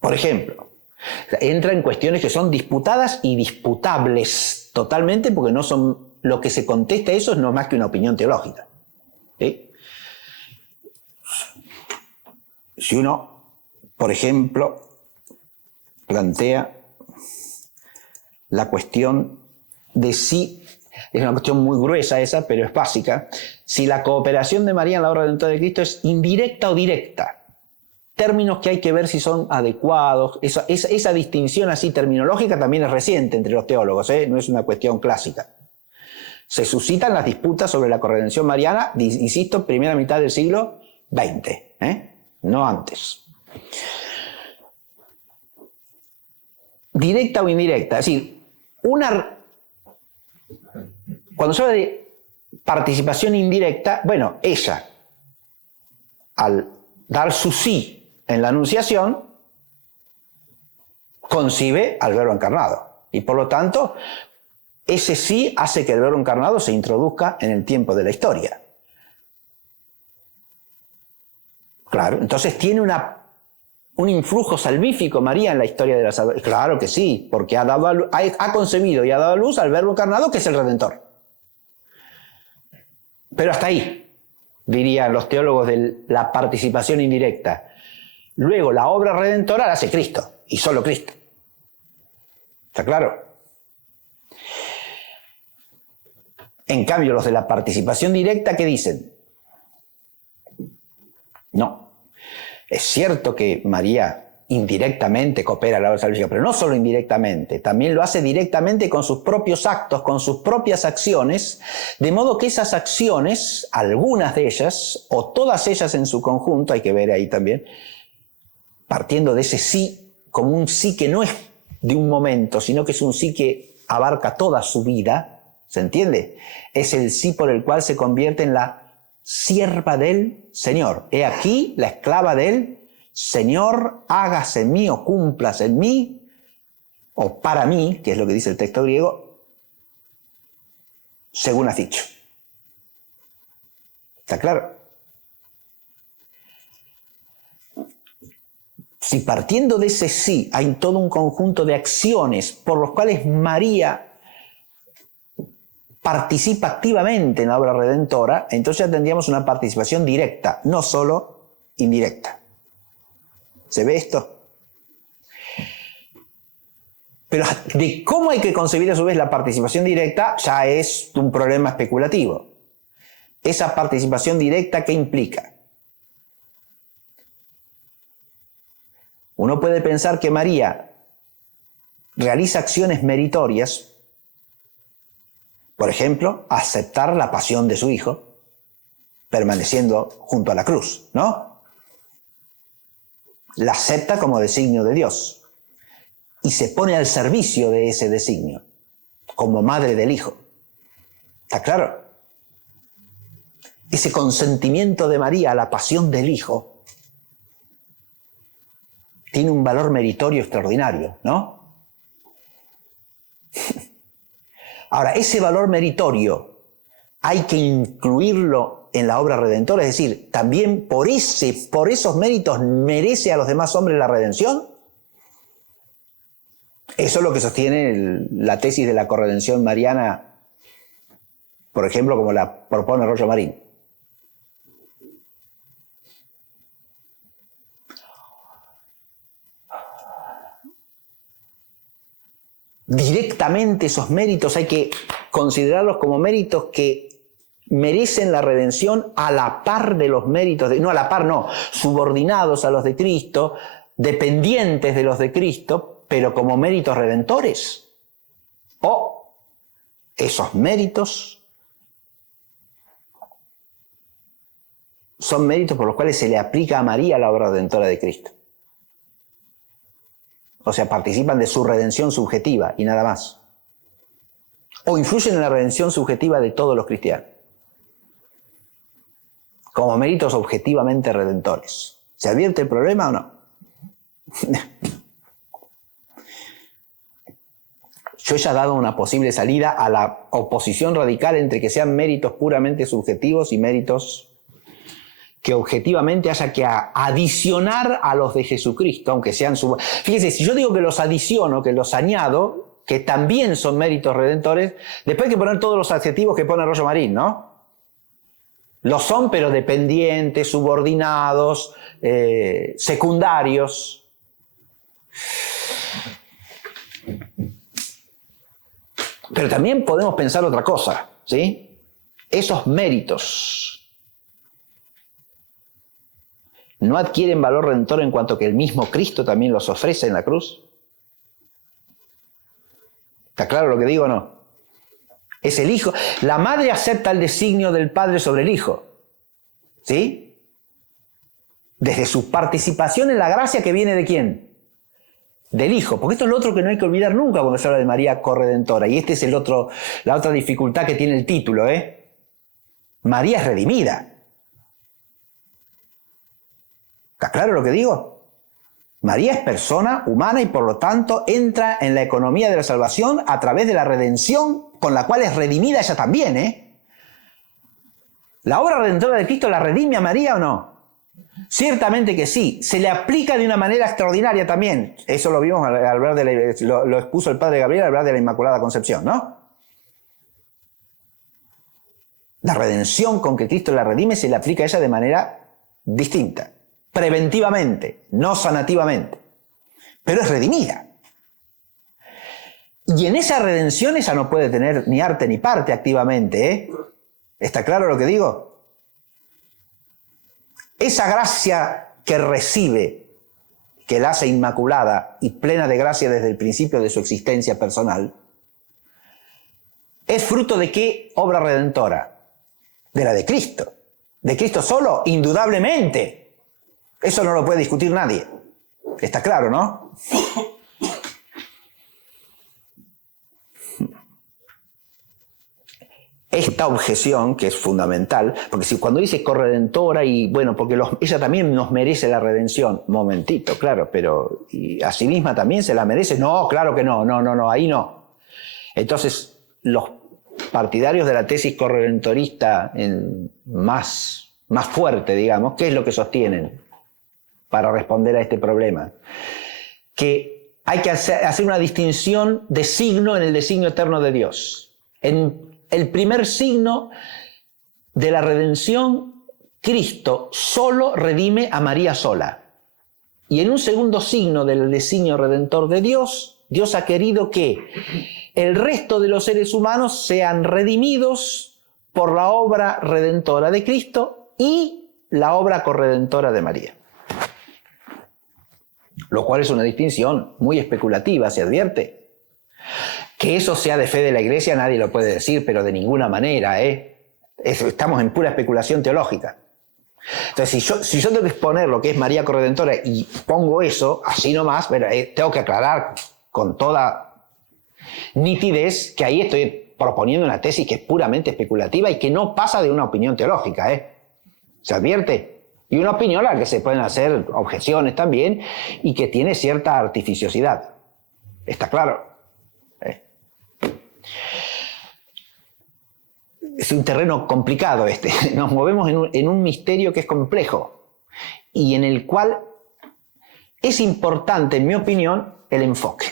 Por ejemplo, entra en cuestiones que son disputadas y disputables totalmente, porque no son, lo que se contesta a eso no es más que una opinión teológica, ¿sí? si uno, por ejemplo, plantea la cuestión de si, es una cuestión muy gruesa esa, pero es básica, si la cooperación de María en la obra redentora de Cristo es indirecta o directa. Términos que hay que ver si son adecuados. Esa distinción así terminológica también es reciente entre los teólogos, no es una cuestión clásica. Se suscitan las disputas sobre la corredención mariana, insisto, primera mitad del siglo XX, no antes. Directa o indirecta, es decir, cuando se habla de participación indirecta, bueno, ella, al dar su sí en la Anunciación, concibe al Verbo encarnado. Y por lo tanto, ese sí hace que el Verbo encarnado se introduzca en el tiempo de la historia. Claro, entonces tiene un influjo salvífico María en la historia de la salvación. Claro que sí, porque ha concebido y ha dado a luz al Verbo encarnado, que es el Redentor. Pero hasta ahí, dirían los teólogos de la participación indirecta. Luego la obra redentora la hace Cristo, y solo Cristo. ¿Está claro? En cambio, los de la participación directa, ¿qué dicen? No. Es cierto que María indirectamente coopera a la obra salvífica, pero no solo indirectamente, también lo hace directamente con sus propios actos, con sus propias acciones, de modo que esas acciones, algunas de ellas, o todas ellas en su conjunto, hay que ver ahí también, partiendo de ese sí, como un sí que no es de un momento, sino que es un sí que abarca toda su vida, ¿se entiende? Es el sí por el cual se convierte en la sierva del Señor. He aquí la esclava del Señor, hágase en mí o cúmplase en mí, o para mí, que es lo que dice el texto griego, según has dicho. ¿Está claro? Si partiendo de ese sí hay todo un conjunto de acciones por los cuales María participa activamente en la obra redentora, entonces ya tendríamos una participación directa, no solo indirecta. ¿Se ve esto? Pero de cómo hay que concebir a su vez la participación directa ya es un problema especulativo. Esa participación directa, ¿qué implica? Uno puede pensar que María realiza acciones meritorias, por ejemplo, aceptar la pasión de su hijo, permaneciendo junto a la cruz, ¿no? La acepta como designio de Dios y se pone al servicio de ese designio, como madre del hijo. ¿Está claro? Ese consentimiento de María a la pasión del hijo tiene un valor meritorio extraordinario, ¿no? Ahora, ese valor meritorio hay que incluirlo en la obra redentora, es decir, también por esos méritos merece a los demás hombres la redención. Eso es lo que sostiene la tesis de la corredención mariana, por ejemplo, como la propone Rollo Marín. Directamente esos méritos hay que considerarlos como méritos que merecen la redención a la par de los méritos, no a la par, no, subordinados a los de Cristo, dependientes de los de Cristo, pero como méritos redentores. O esos méritos son méritos por los cuales se le aplica a María la obra redentora de Cristo. O sea, participan de su redención subjetiva y nada más. O influyen en la redención subjetiva de todos los cristianos. Como méritos objetivamente redentores. ¿Se advierte el problema o no? Yo ya he dado una posible salida a la oposición radical entre que sean méritos puramente subjetivos y méritos que objetivamente haya que adicionar a los de Jesucristo, aunque sean Fíjense, si yo digo que los adiciono, que los añado, que también son méritos redentores, después hay que poner todos los adjetivos que pone Rollo Marín, ¿no? Lo son, pero dependientes, subordinados, secundarios. Pero también podemos pensar otra cosa, ¿sí? Esos méritos no adquieren valor redentor en cuanto que el mismo Cristo también los ofrece en la cruz. ¿Está claro lo que digo o no? Es el Hijo. La madre acepta el designio del Padre sobre el Hijo, ¿sí? Desde su participación en la gracia que viene ¿de quién? Del Hijo. Porque esto es lo otro que no hay que olvidar nunca cuando se habla de María corredentora. Y este es la otra dificultad que tiene el título, ¿eh? María es redimida. ¿Está claro lo que digo? María es persona humana y por lo tanto entra en la economía de la salvación a través de la redención con la cual es redimida ella también, ¿eh? ¿La obra redentora de Cristo la redime a María o no? Ciertamente que sí. Se le aplica de una manera extraordinaria también. Eso lo vimos al hablar lo expuso el Padre Gabriel al hablar de la Inmaculada Concepción, ¿no? La redención con que Cristo la redime se le aplica a ella de manera distinta. Preventivamente, no sanativamente, pero es redimida. Y en esa redención ella no puede tener ni arte ni parte activamente, ¿eh? ¿Está claro lo que digo? Esa gracia que recibe, que la hace inmaculada y plena de gracia desde el principio de su existencia personal, ¿es fruto de qué obra redentora? De la de Cristo. ¿De Cristo solo? Indudablemente. Eso no lo puede discutir nadie. Está claro, ¿no? Esta objeción, que es fundamental, porque si cuando dice corredentora y bueno, porque ella también nos merece la redención, momentito, claro, pero ¿y a sí misma también se la merece? No, claro que no, ahí no. Entonces, los partidarios de la tesis corredentorista más fuerte, digamos, ¿qué es lo que sostienen para responder a este problema? Que hay que hacer una distinción de signo en el designio eterno de Dios. En el primer signo de la redención, Cristo solo redime a María sola. Y en un segundo signo del designio redentor de Dios, Dios ha querido que el resto de los seres humanos sean redimidos por la obra redentora de Cristo y la obra corredentora de María. Lo cual es una distinción muy especulativa, se advierte. Que eso sea de fe de la Iglesia nadie lo puede decir, pero de ninguna manera, ¿eh? Estamos en pura especulación teológica. Entonces, si yo tengo que exponer lo que es María Corredentora y pongo eso, así nomás, bueno, tengo que aclarar con toda nitidez que ahí estoy proponiendo una tesis que es puramente especulativa y que no pasa de una opinión teológica, ¿eh? ¿Se advierte? Y una opinión a la que se pueden hacer objeciones también y que tiene cierta artificiosidad. ¿Está claro? Es un terreno complicado este. Nos movemos en un misterio que es complejo y en el cual es importante, en mi opinión, el enfoque.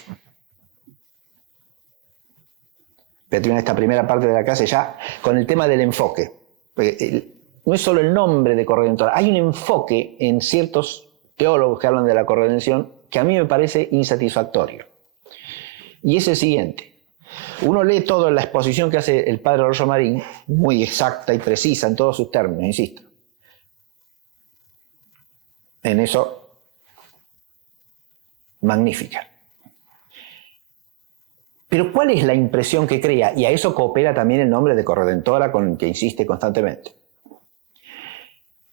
Voy a terminar esta primera parte de la clase ya con el tema del enfoque. No es solo el nombre de corredentora, hay un enfoque en ciertos teólogos que hablan de la corredención que a mí me parece insatisfactorio. Y es el siguiente. Uno lee todo en la exposición que hace el padre Roger Marín, muy exacta y precisa en todos sus términos, insisto. En eso, magnífica. Pero ¿cuál es la impresión que crea? Y a eso coopera también el nombre de corredentora con el que insiste constantemente.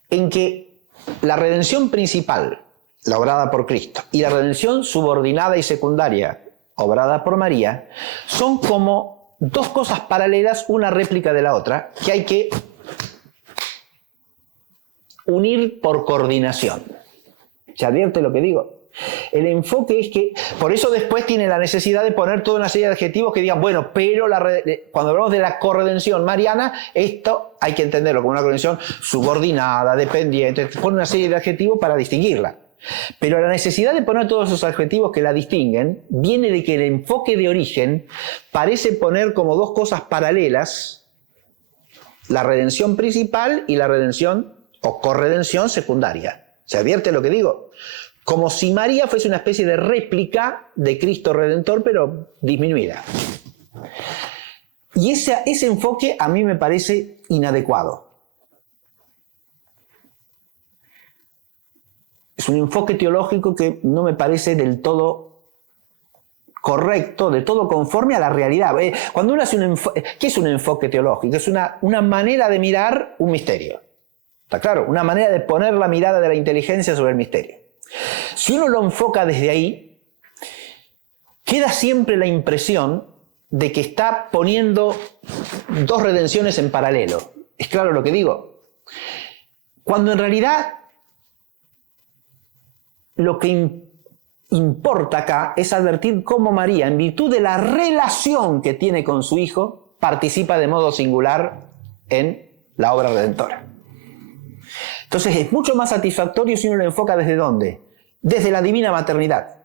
En que la redención principal, la obrada por Cristo, y la redención subordinada y secundaria, obrada por María, son como dos cosas paralelas, una réplica de la otra, que hay que unir por coordinación. ¿Se advierte lo que digo? El enfoque es que, por eso después tiene la necesidad de poner toda una serie de adjetivos que digan, bueno, pero cuando hablamos de la corredención mariana, esto hay que entenderlo como una corredención subordinada, dependiente, pone una serie de adjetivos para distinguirla. Pero la necesidad de poner todos esos adjetivos que la distinguen viene de que el enfoque de origen parece poner como dos cosas paralelas la redención principal y la redención o corredención secundaria. ¿Se advierte lo que digo? Como si María fuese una especie de réplica de Cristo Redentor, pero disminuida. Y ese enfoque a mí me parece inadecuado. Es un enfoque teológico que no me parece del todo correcto, del todo conforme a la realidad. Cuando uno hace ¿qué es un enfoque teológico? Es una manera de mirar un misterio. ¿Está claro? Una manera de poner la mirada de la inteligencia sobre el misterio. Si uno lo enfoca desde ahí, queda siempre la impresión de que está poniendo dos redenciones en paralelo. ¿Es claro lo que digo? Cuando en realidad lo que importa acá es advertir cómo María, en virtud de la relación que tiene con su Hijo, participa de modo singular en la obra redentora. Entonces es mucho más satisfactorio si uno lo enfoca ¿desde dónde? Desde la divina maternidad.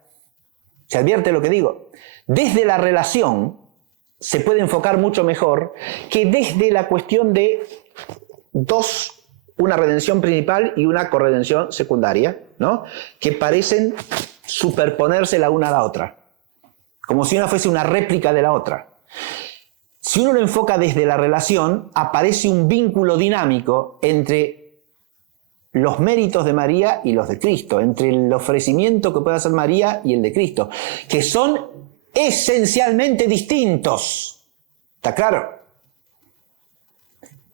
¿Se advierte lo que digo? Desde la relación se puede enfocar mucho mejor que desde la cuestión de una redención principal y una corredención secundaria, ¿no? Que parecen superponerse la una a la otra, como si una fuese una réplica de la otra. Si uno lo enfoca desde la relación, aparece un vínculo dinámico entre los méritos de María y los de Cristo, entre el ofrecimiento que puede hacer María y el de Cristo, que son esencialmente distintos. ¿Está claro?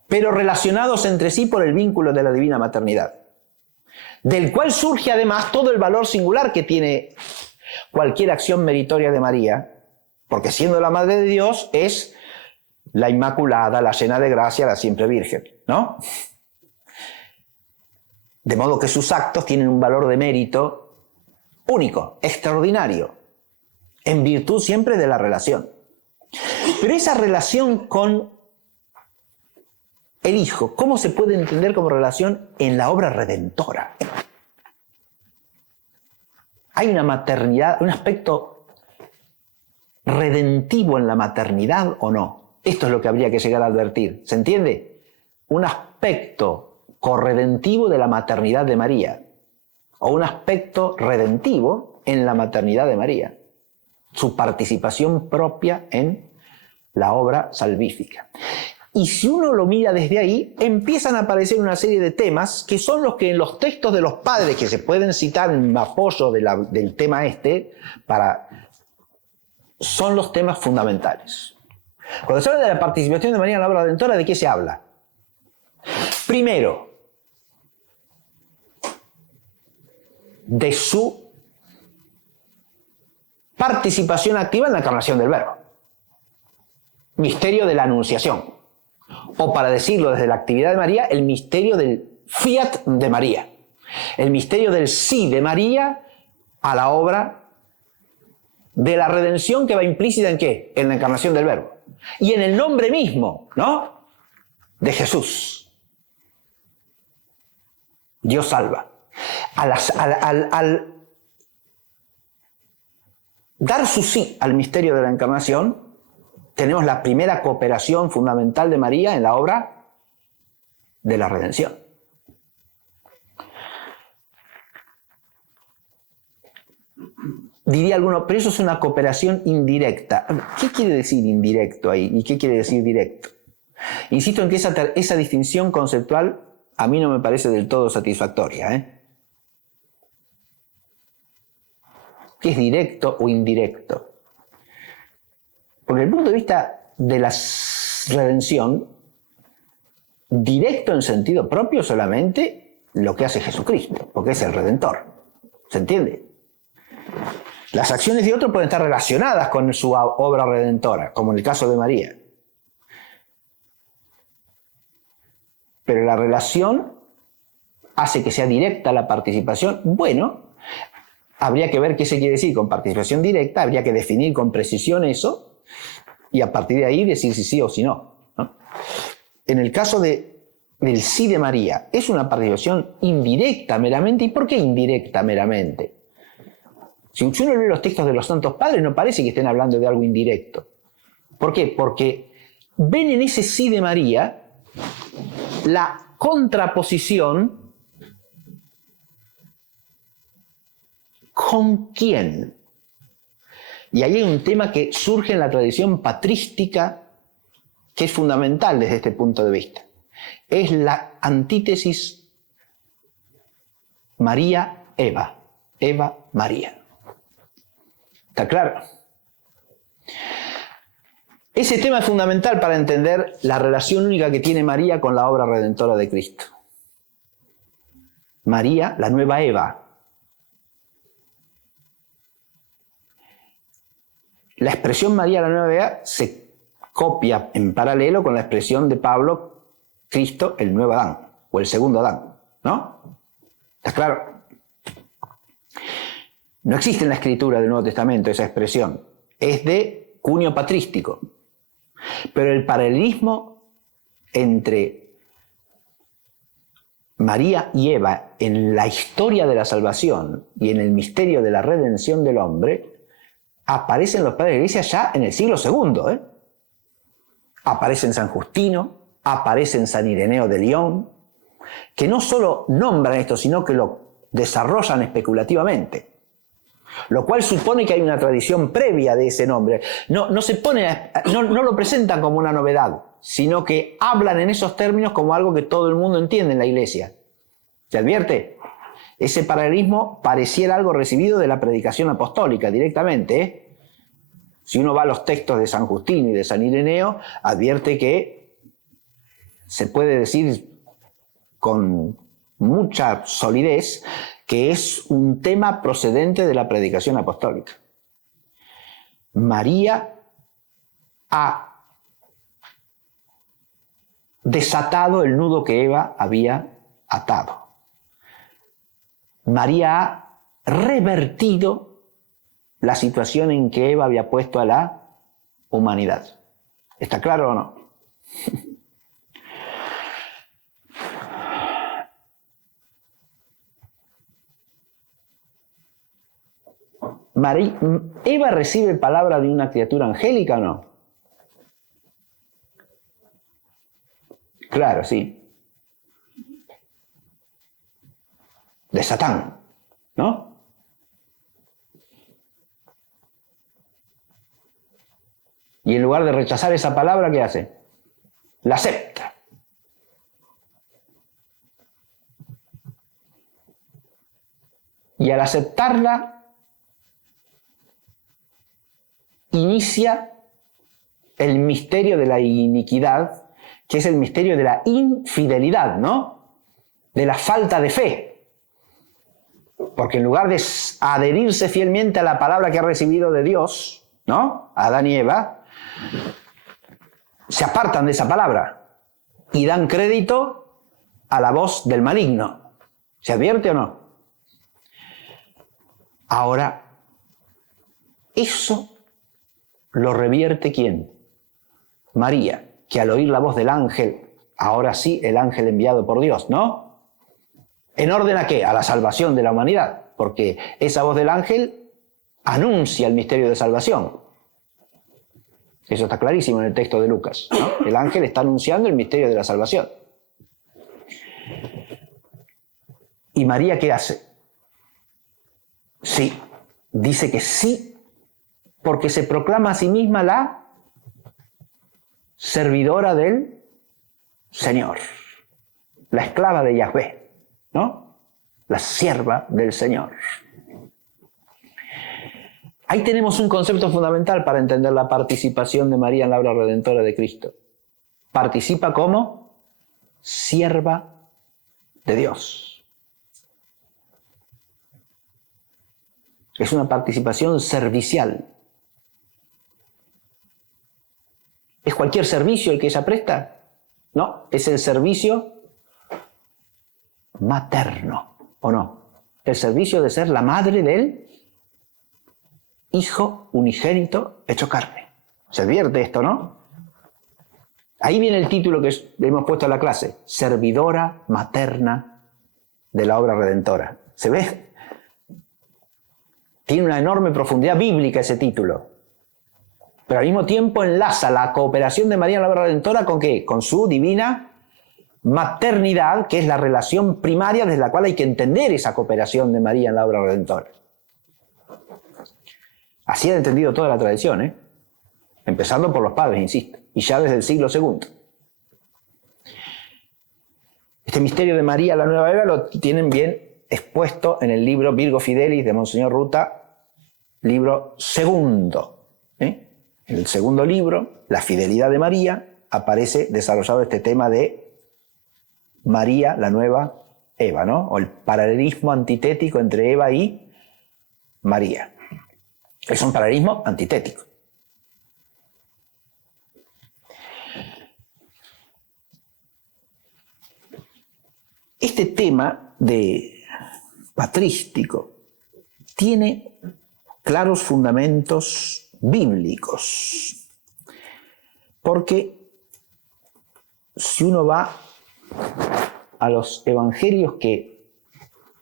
Pero relacionados entre sí por el vínculo de la divina maternidad, del cual surge además todo el valor singular que tiene cualquier acción meritoria de María, porque siendo la Madre de Dios es la Inmaculada, la llena de gracia, la siempre Virgen, ¿no? De modo que sus actos tienen un valor de mérito único, extraordinario, en virtud siempre de la relación. Pero esa relación con el Hijo, ¿cómo se puede entender como relación en la obra redentora? Hay una maternidad, un aspecto redentivo en la maternidad o no. Esto es lo que habría que llegar a advertir. ¿Se entiende? Un aspecto corredentivo de la maternidad de María, o un aspecto redentivo en la maternidad de María, su participación propia en la obra salvífica. Y si uno lo mira desde ahí, empiezan a aparecer una serie de temas que son los que en los textos de los padres que se pueden citar en apoyo del tema son los temas fundamentales. Cuando se habla de la participación de María en la obra redentora, ¿de qué se habla? Primero, de su participación activa en la encarnación del Verbo. Misterio de la Anunciación. O para decirlo desde la actividad de María, el misterio del fiat de María. El misterio del sí de María a la obra de la redención que va implícita ¿en qué? En la encarnación del Verbo. Y en el nombre mismo, ¿no? De Jesús. Dios salva. Al dar su sí al misterio de la encarnación, tenemos la primera cooperación fundamental de María en la obra de la redención. Diría alguno, pero eso es una cooperación indirecta. ¿Qué quiere decir indirecto ahí? ¿Y qué quiere decir directo? Insisto en que esa distinción conceptual a mí no me parece del todo satisfactoria, ¿Qué es directo o indirecto? Porque desde el punto de vista de la redención, directo en sentido propio solamente lo que hace Jesucristo, porque es el Redentor. ¿Se entiende? Las acciones de otro pueden estar relacionadas con su obra redentora, como en el caso de María. Pero la relación hace que sea directa la participación. Bueno, habría que ver qué se quiere decir con participación directa, habría que definir con precisión eso y a partir de ahí decir si sí o si no, ¿no? En el caso del sí de María, es una participación indirecta meramente. ¿Y por qué indirecta meramente? Si uno lee los textos de los santos padres, no parece que estén hablando de algo indirecto. ¿Por qué? Porque ven en ese sí de María la contraposición ¿Con quién? Y ahí hay un tema que surge en la tradición patrística que es fundamental desde este punto de vista. Es la antítesis María-Eva, Eva-María. ¿Está claro? Ese tema es fundamental para entender la relación única que tiene María con la obra redentora de Cristo. María, la nueva Eva. La expresión María, la nueva Eva, se copia en paralelo con la expresión de Pablo, Cristo, el nuevo Adán, o el segundo Adán, ¿no? ¿Está claro? No existe en la escritura del Nuevo Testamento esa expresión. Es de cuneo patrístico. Pero el paralelismo entre María y Eva en la historia de la salvación y en el misterio de la redención del hombre aparece en los padres de la Iglesia ya en el siglo II. Aparece en San Justino, aparece en San Ireneo de León, que no solo nombran esto, sino que lo desarrollan especulativamente. Lo cual supone que hay una tradición previa de ese nombre. No lo presentan como una novedad, sino que hablan en esos términos como algo que todo el mundo entiende en la Iglesia. ¿Se advierte? Ese paralelismo pareciera algo recibido de la predicación apostólica directamente. Si uno va a los textos de San Justino y de San Ireneo, advierte que se puede decir con mucha solidez que es un tema procedente de la predicación apostólica. María ha desatado el nudo que Eva había atado. María ha revertido la situación en que Eva había puesto a la humanidad. ¿Está claro o no? ¿Eva recibe palabra de una criatura angélica o no? Claro, sí. De Satán, ¿no? Y en lugar de rechazar esa palabra, ¿qué hace? La acepta. Y al aceptarla, inicia el misterio de la iniquidad, que es el misterio de la infidelidad, ¿no? De la falta de fe. Porque en lugar de adherirse fielmente a la palabra que ha recibido de Dios, ¿no? Adán y Eva, se apartan de esa palabra y dan crédito a la voz del maligno. ¿Se advierte o no? Ahora, eso lo revierte ¿quién? María, que al oír la voz del ángel, ahora sí, el ángel enviado por Dios, ¿no? ¿En orden a qué? A la salvación de la humanidad, porque esa voz del ángel anuncia el misterio de salvación. Eso está clarísimo en el texto de Lucas, ¿no? El ángel está anunciando el misterio de la salvación. ¿Y María qué hace? Sí, dice que sí, porque se proclama a sí misma la servidora del Señor, la esclava de Yahvé, ¿no? La sierva del Señor. Ahí tenemos un concepto fundamental para entender la participación de María en la obra redentora de Cristo. Participa como sierva de Dios. Es una participación servicial. ¿Es cualquier servicio el que ella presta? No, es el servicio materno, ¿o no? El servicio de ser la madre del Hijo unigénito hecho carne. ¿Se advierte esto, no? Ahí viene el título que le hemos puesto a la clase, servidora materna de la obra redentora. ¿Se ve? Tiene una enorme profundidad bíblica ese título. Pero al mismo tiempo enlaza la cooperación de María en la obra redentora ¿con qué? Con su divina maternidad, que es la relación primaria desde la cual hay que entender esa cooperación de María en la obra redentora. Así ha entendido toda la tradición, empezando por los padres, insisto, y ya desde el siglo II. Este misterio de María, la nueva Eva, lo tienen bien expuesto en el libro Virgo Fidelis de Monseñor Ruta, libro segundo. En el segundo libro, La fidelidad de María, aparece desarrollado este tema de María, la nueva Eva, ¿no? O el paralelismo antitético entre Eva y María. Es un paralelismo antitético. Este tema de patrístico tiene claros fundamentos bíblicos, porque si uno va a los evangelios que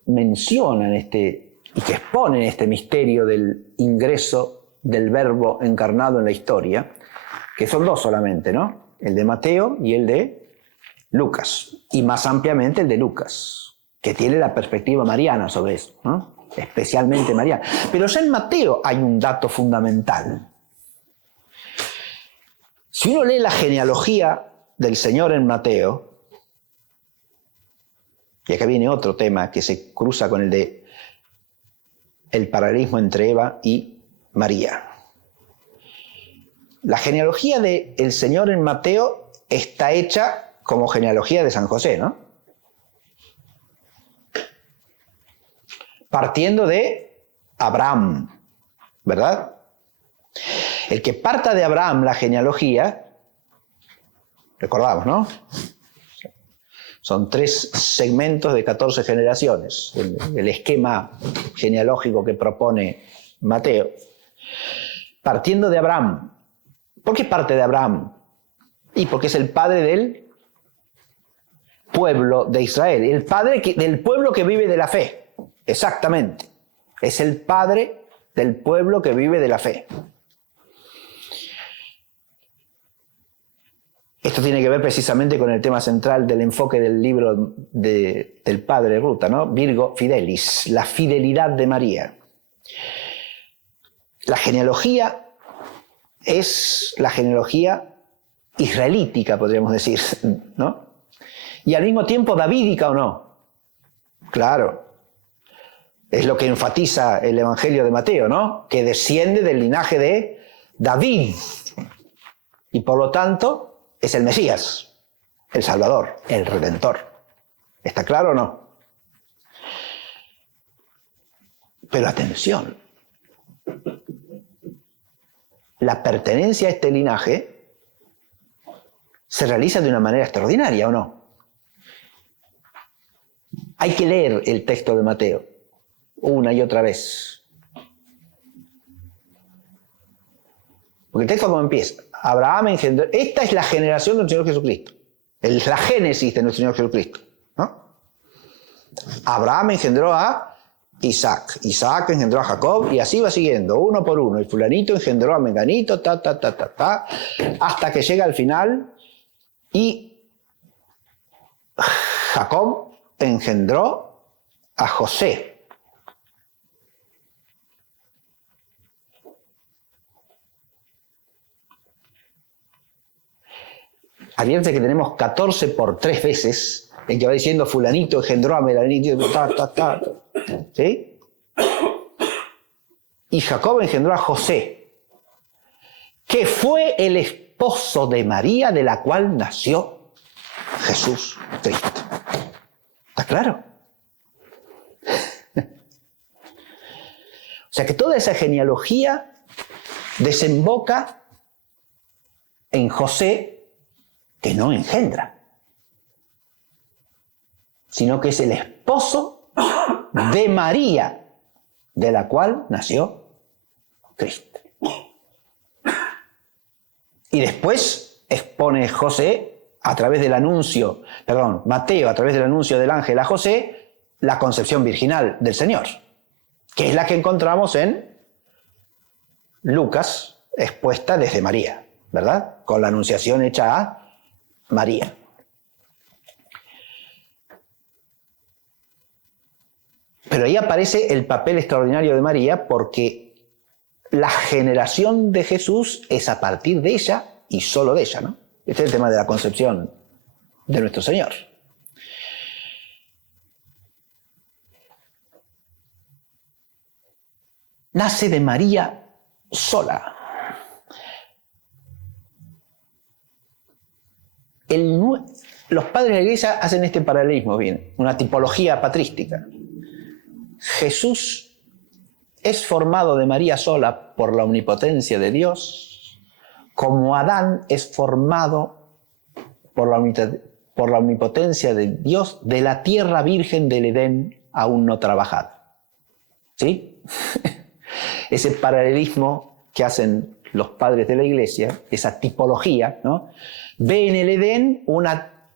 mencionan y que exponen este misterio del ingreso del Verbo encarnado en la historia, que son dos solamente, ¿no? El de Mateo y el de Lucas, y más ampliamente el de Lucas, que tiene la perspectiva mariana sobre eso, ¿no? Especialmente mariana. Pero ya en Mateo hay un dato fundamental. Si uno lee la genealogía del Señor en Mateo, y acá viene otro tema que se cruza con el de el paralelismo entre Eva y María. La genealogía del Señor en Mateo está hecha como genealogía de San José, ¿no? Partiendo de Abraham, ¿verdad? El que parta de Abraham la genealogía, recordamos, ¿no? Son 3 segmentos de 14 generaciones, el esquema genealógico que propone Mateo. Partiendo de Abraham. ¿Por qué parte de Abraham? Y porque es el padre del pueblo de Israel, el padre del pueblo que vive de la fe, exactamente. Es el padre del pueblo que vive de la fe. Esto tiene que ver precisamente con el tema central del enfoque del libro del padre Ruta, ¿no? Virgo Fidelis, la fidelidad de María. La genealogía es la genealogía israelítica, podríamos decir, ¿no? Y al mismo tiempo davídica, ¿o no? Claro. Es lo que enfatiza el Evangelio de Mateo, ¿no? Que desciende del linaje de David. Y por lo tanto es el Mesías, el Salvador, el Redentor. ¿Está claro o no? Pero atención. La pertenencia a este linaje se realiza de una manera extraordinaria, ¿o no? Hay que leer el texto de Mateo una y otra vez. Porque el texto como empieza, Abraham engendró, esta es la generación de nuestro Señor Jesucristo, la génesis de nuestro Señor Jesucristo, ¿no? Abraham engendró a Isaac, Isaac engendró a Jacob, y así va siguiendo, uno por uno, y fulanito engendró a menganito, hasta que llega al final, y Jacob engendró a José. Advierte que tenemos 14 por 3 veces en que va diciendo fulanito engendró a melanito, ¿sí? Y Jacob engendró a José, que fue el esposo de María, de la cual nació Jesús Cristo. ¿Está claro? O sea que toda esa genealogía desemboca en José, que no engendra, sino que es el esposo de María, de la cual nació Cristo. Y después expone Mateo, a través del anuncio del ángel a José, la concepción virginal del Señor, que es la que encontramos en Lucas, expuesta desde María, ¿verdad? Con la anunciación hecha a María. Pero ahí aparece el papel extraordinario de María, porque la generación de Jesús es a partir de ella y solo de ella, ¿no? Este es el tema de la concepción de nuestro Señor. Nace de María sola. Los padres de la Iglesia hacen este paralelismo bien, una tipología patrística. Jesús es formado de María sola por la omnipotencia de Dios, como Adán es formado por la omnipotencia de Dios de la tierra virgen del Edén aún no trabajada. ¿Sí? Ese paralelismo que hacen los padres de la Iglesia, esa tipología, ¿no? Ve en el Edén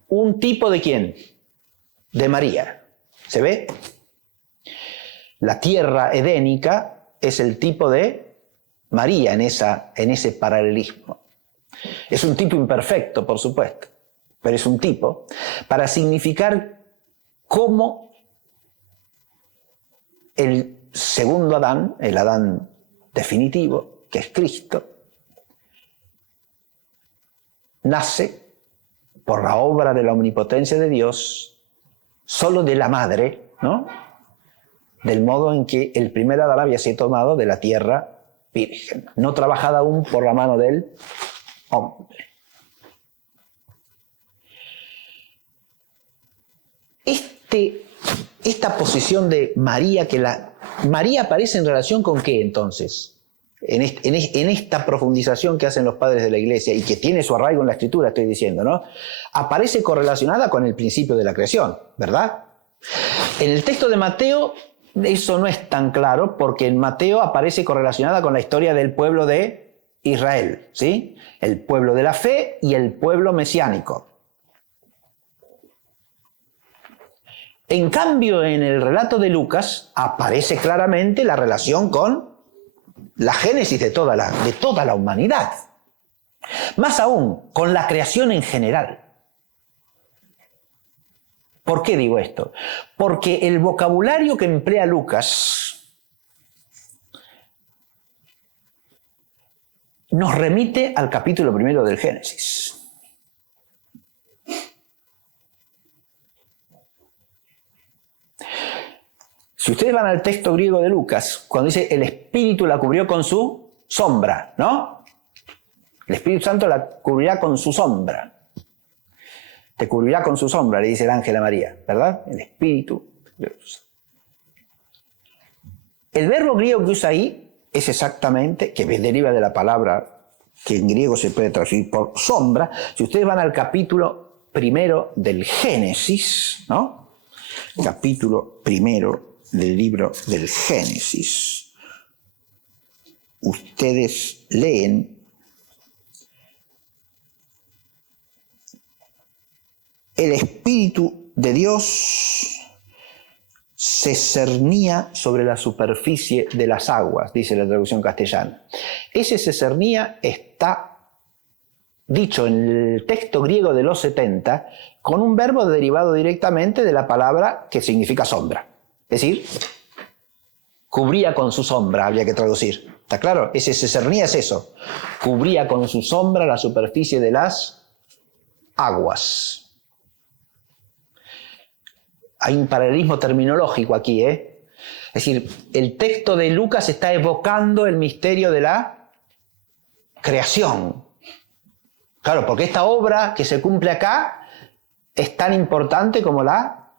un tipo de ¿quién? De María. ¿Se ve? La tierra edénica es el tipo de María en ese paralelismo. Es un tipo imperfecto, por supuesto, pero es un tipo para significar cómo el segundo Adán, el Adán definitivo, que es Cristo, nace por la obra de la omnipotencia de Dios, solo de la madre, ¿no? Del modo en que el primer Adán había sido tomado de la tierra virgen, no trabajada aún por la mano del hombre. Esta posición de María, María aparece en relación con ¿qué entonces? En esta profundización que hacen los padres de la Iglesia y que tiene su arraigo en la Escritura, estoy diciendo, ¿no? Aparece correlacionada con el principio de la creación, ¿verdad? En el texto de Mateo eso no es tan claro, porque en Mateo aparece correlacionada con la historia del pueblo de Israel, ¿sí? El pueblo de la fe y el pueblo mesiánico. En cambio, en el relato de Lucas aparece claramente la relación con la génesis de toda la humanidad. Más aún, con la creación en general. ¿Por qué digo esto? Porque el vocabulario que emplea Lucas nos remite al capítulo 1 del Génesis. Si ustedes van al texto griego de Lucas, cuando dice el Espíritu la cubrió con su sombra, ¿no? El Espíritu Santo la cubrirá con su sombra. Te cubrirá con su sombra, le dice el ángel a María, ¿verdad? El Espíritu. El verbo griego que usa ahí es exactamente, que deriva de la palabra que en griego se puede traducir por sombra. Si ustedes van al capítulo 1 del Génesis, ¿no? Capítulo 1 del libro del Génesis, ustedes leen el Espíritu de Dios se cernía sobre la superficie de las aguas, dice la traducción castellana. Ese se cernía está dicho en el texto griego de los 70 con un verbo derivado directamente de la palabra que significa sombra. Es decir, cubría con su sombra, había que traducir. ¿Está claro? Ese se cernía es eso. Cubría con su sombra la superficie de las aguas. Hay un paralelismo terminológico aquí, ¿eh? Es decir, el texto de Lucas está evocando el misterio de la creación. Claro, porque esta obra que se cumple acá es tan importante como la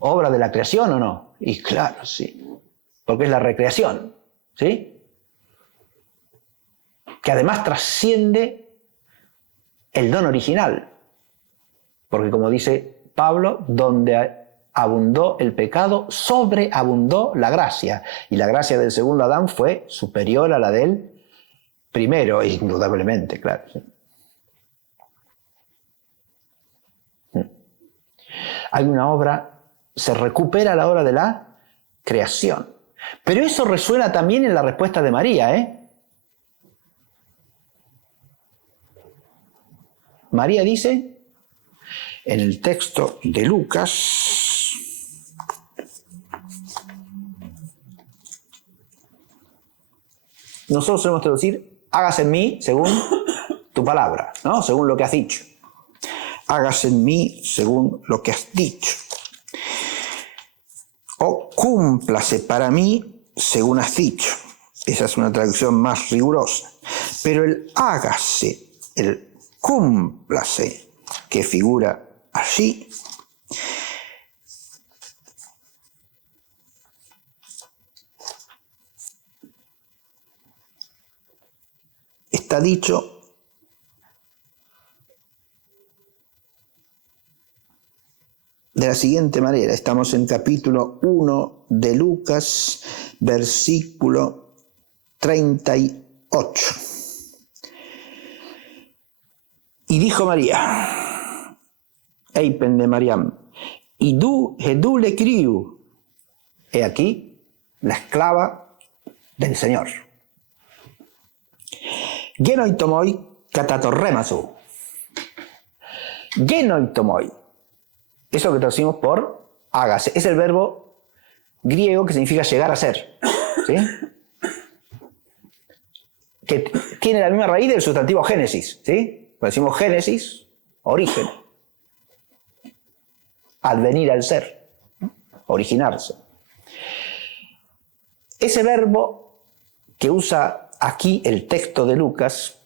obra de la creación, ¿o no? Y claro, sí, porque es la recreación, ¿sí? Que además trasciende el don original, porque como dice Pablo, donde abundó el pecado, sobreabundó la gracia, y la gracia del segundo Adán fue superior a la del primero, indudablemente, claro, ¿sí? Hay una obra, se recupera la obra de la creación. Pero eso resuena también en la respuesta de María, ¿eh? María dice, en el texto de Lucas, nosotros solemos traducir, hágase en mí según tu palabra, ¿no? Según lo que has dicho. Hágase en mí según lo que has dicho. O cúmplase para mí según has dicho. Esa es una traducción más rigurosa. Pero el hágase, el cúmplase, que figura allí, está dicho de la siguiente manera. Estamos en capítulo 1 de Lucas, versículo 38. Y dijo María, Eipen de Mariam, Idú le criu, he aquí la esclava del Señor. Genoitomoi catatorremasu. Genoitomoi. Eso que traducimos por hágase. Es el verbo griego que significa llegar a ser. ¿Sí? Que tiene la misma raíz del sustantivo génesis. ¿Sí? Cuando decimos génesis, origen. Advenir al ser. Originarse. Ese verbo que usa aquí el texto de Lucas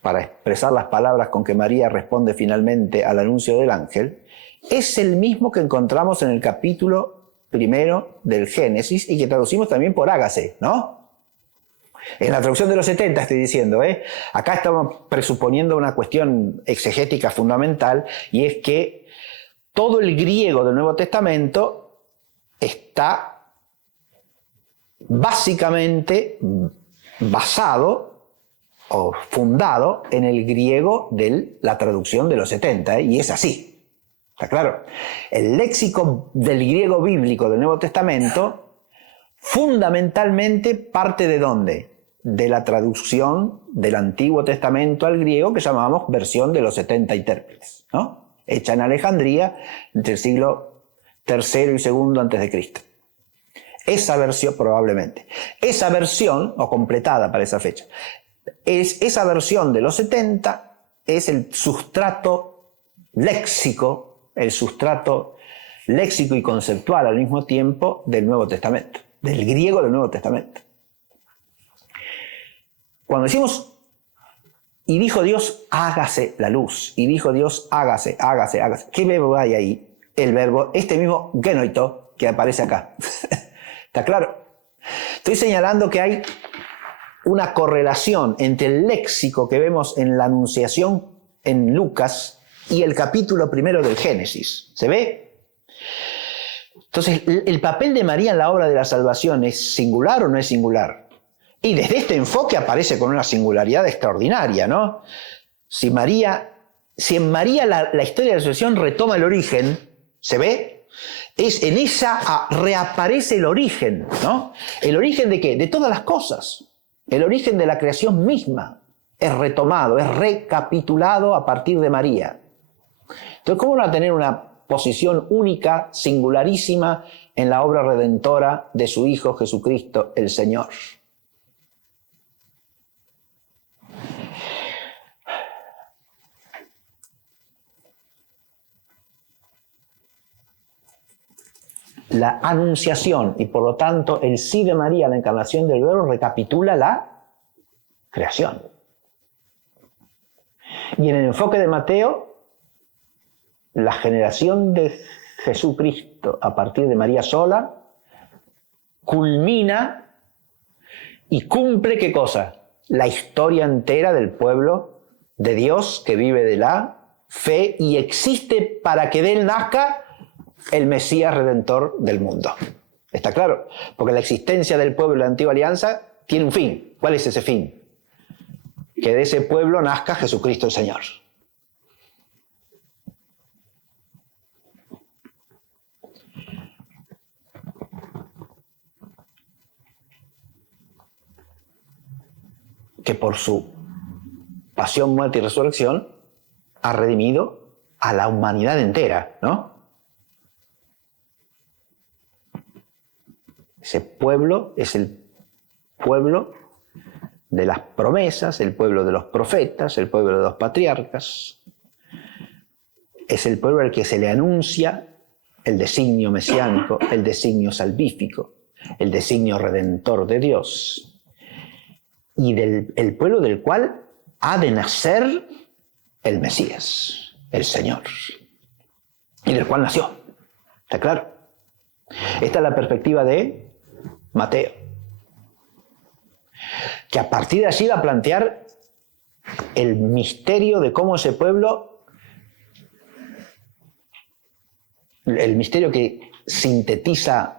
para expresar las palabras con que María responde finalmente al anuncio del ángel, es el mismo que encontramos en el capítulo 1 del Génesis y que traducimos también por hágase, ¿no? En la traducción de los 70 estoy diciendo, acá estamos presuponiendo una cuestión exegética fundamental, y es que todo el griego del Nuevo Testamento está básicamente basado o fundado en el griego de la traducción de los 70, y es así. ¿Está claro? El léxico del griego bíblico del Nuevo Testamento fundamentalmente parte ¿de dónde? De la traducción del Antiguo Testamento al griego que llamábamos versión de los 70 intérpretes, ¿no? Hecha en Alejandría entre el siglo III y II antes de Cristo. Esa versión probablemente. Esa versión, o completada para esa fecha, esa versión de los 70 es el sustrato léxico, y conceptual al mismo tiempo del Nuevo Testamento, del griego del Nuevo Testamento. Cuando decimos, y dijo Dios, hágase la luz, y dijo Dios, hágase, ¿qué verbo hay ahí? El verbo, este mismo genoito que aparece acá. ¿Está claro? Estoy señalando que hay una correlación entre el léxico que vemos en la Anunciación en Lucas y el capítulo 1 del Génesis. ¿Se ve? Entonces, ¿el papel de María en la obra de la salvación es singular o no es singular? Y desde este enfoque aparece con una singularidad extraordinaria, ¿no? Si en María la historia de la salvación retoma el origen, ¿se ve? En esa reaparece el origen, ¿no? ¿El origen de qué? De todas las cosas. El origen de la creación misma es retomado, es recapitulado a partir de María. Entonces, ¿cómo van a tener una posición única, singularísima, en la obra redentora de su Hijo Jesucristo, el Señor? La anunciación y por lo tanto el sí de María, la encarnación del Verbo, recapitula la creación. Y en el enfoque de Mateo, la generación de Jesucristo a partir de María sola culmina y cumple ¿qué cosa? La historia entera del pueblo de Dios que vive de la fe y existe para que de él nazca el Mesías Redentor del mundo. ¿Está claro? Porque la existencia del pueblo de la Antigua Alianza tiene un fin. ¿Cuál es ese fin? Que de ese pueblo nazca Jesucristo el Señor. Que por su pasión, muerte y resurrección ha redimido a la humanidad entera, ¿no? Ese pueblo es el pueblo de las promesas, el pueblo de los profetas, el pueblo de los patriarcas. Es el pueblo al que se le anuncia el designio mesiánico, el designio salvífico, el designio redentor de Dios. Y el pueblo del cual ha de nacer el Mesías, el Señor. Y del cual nació. ¿Está claro? Esta es la perspectiva de Mateo, que a partir de allí va a plantear el misterio de cómo ese pueblo, el misterio que sintetiza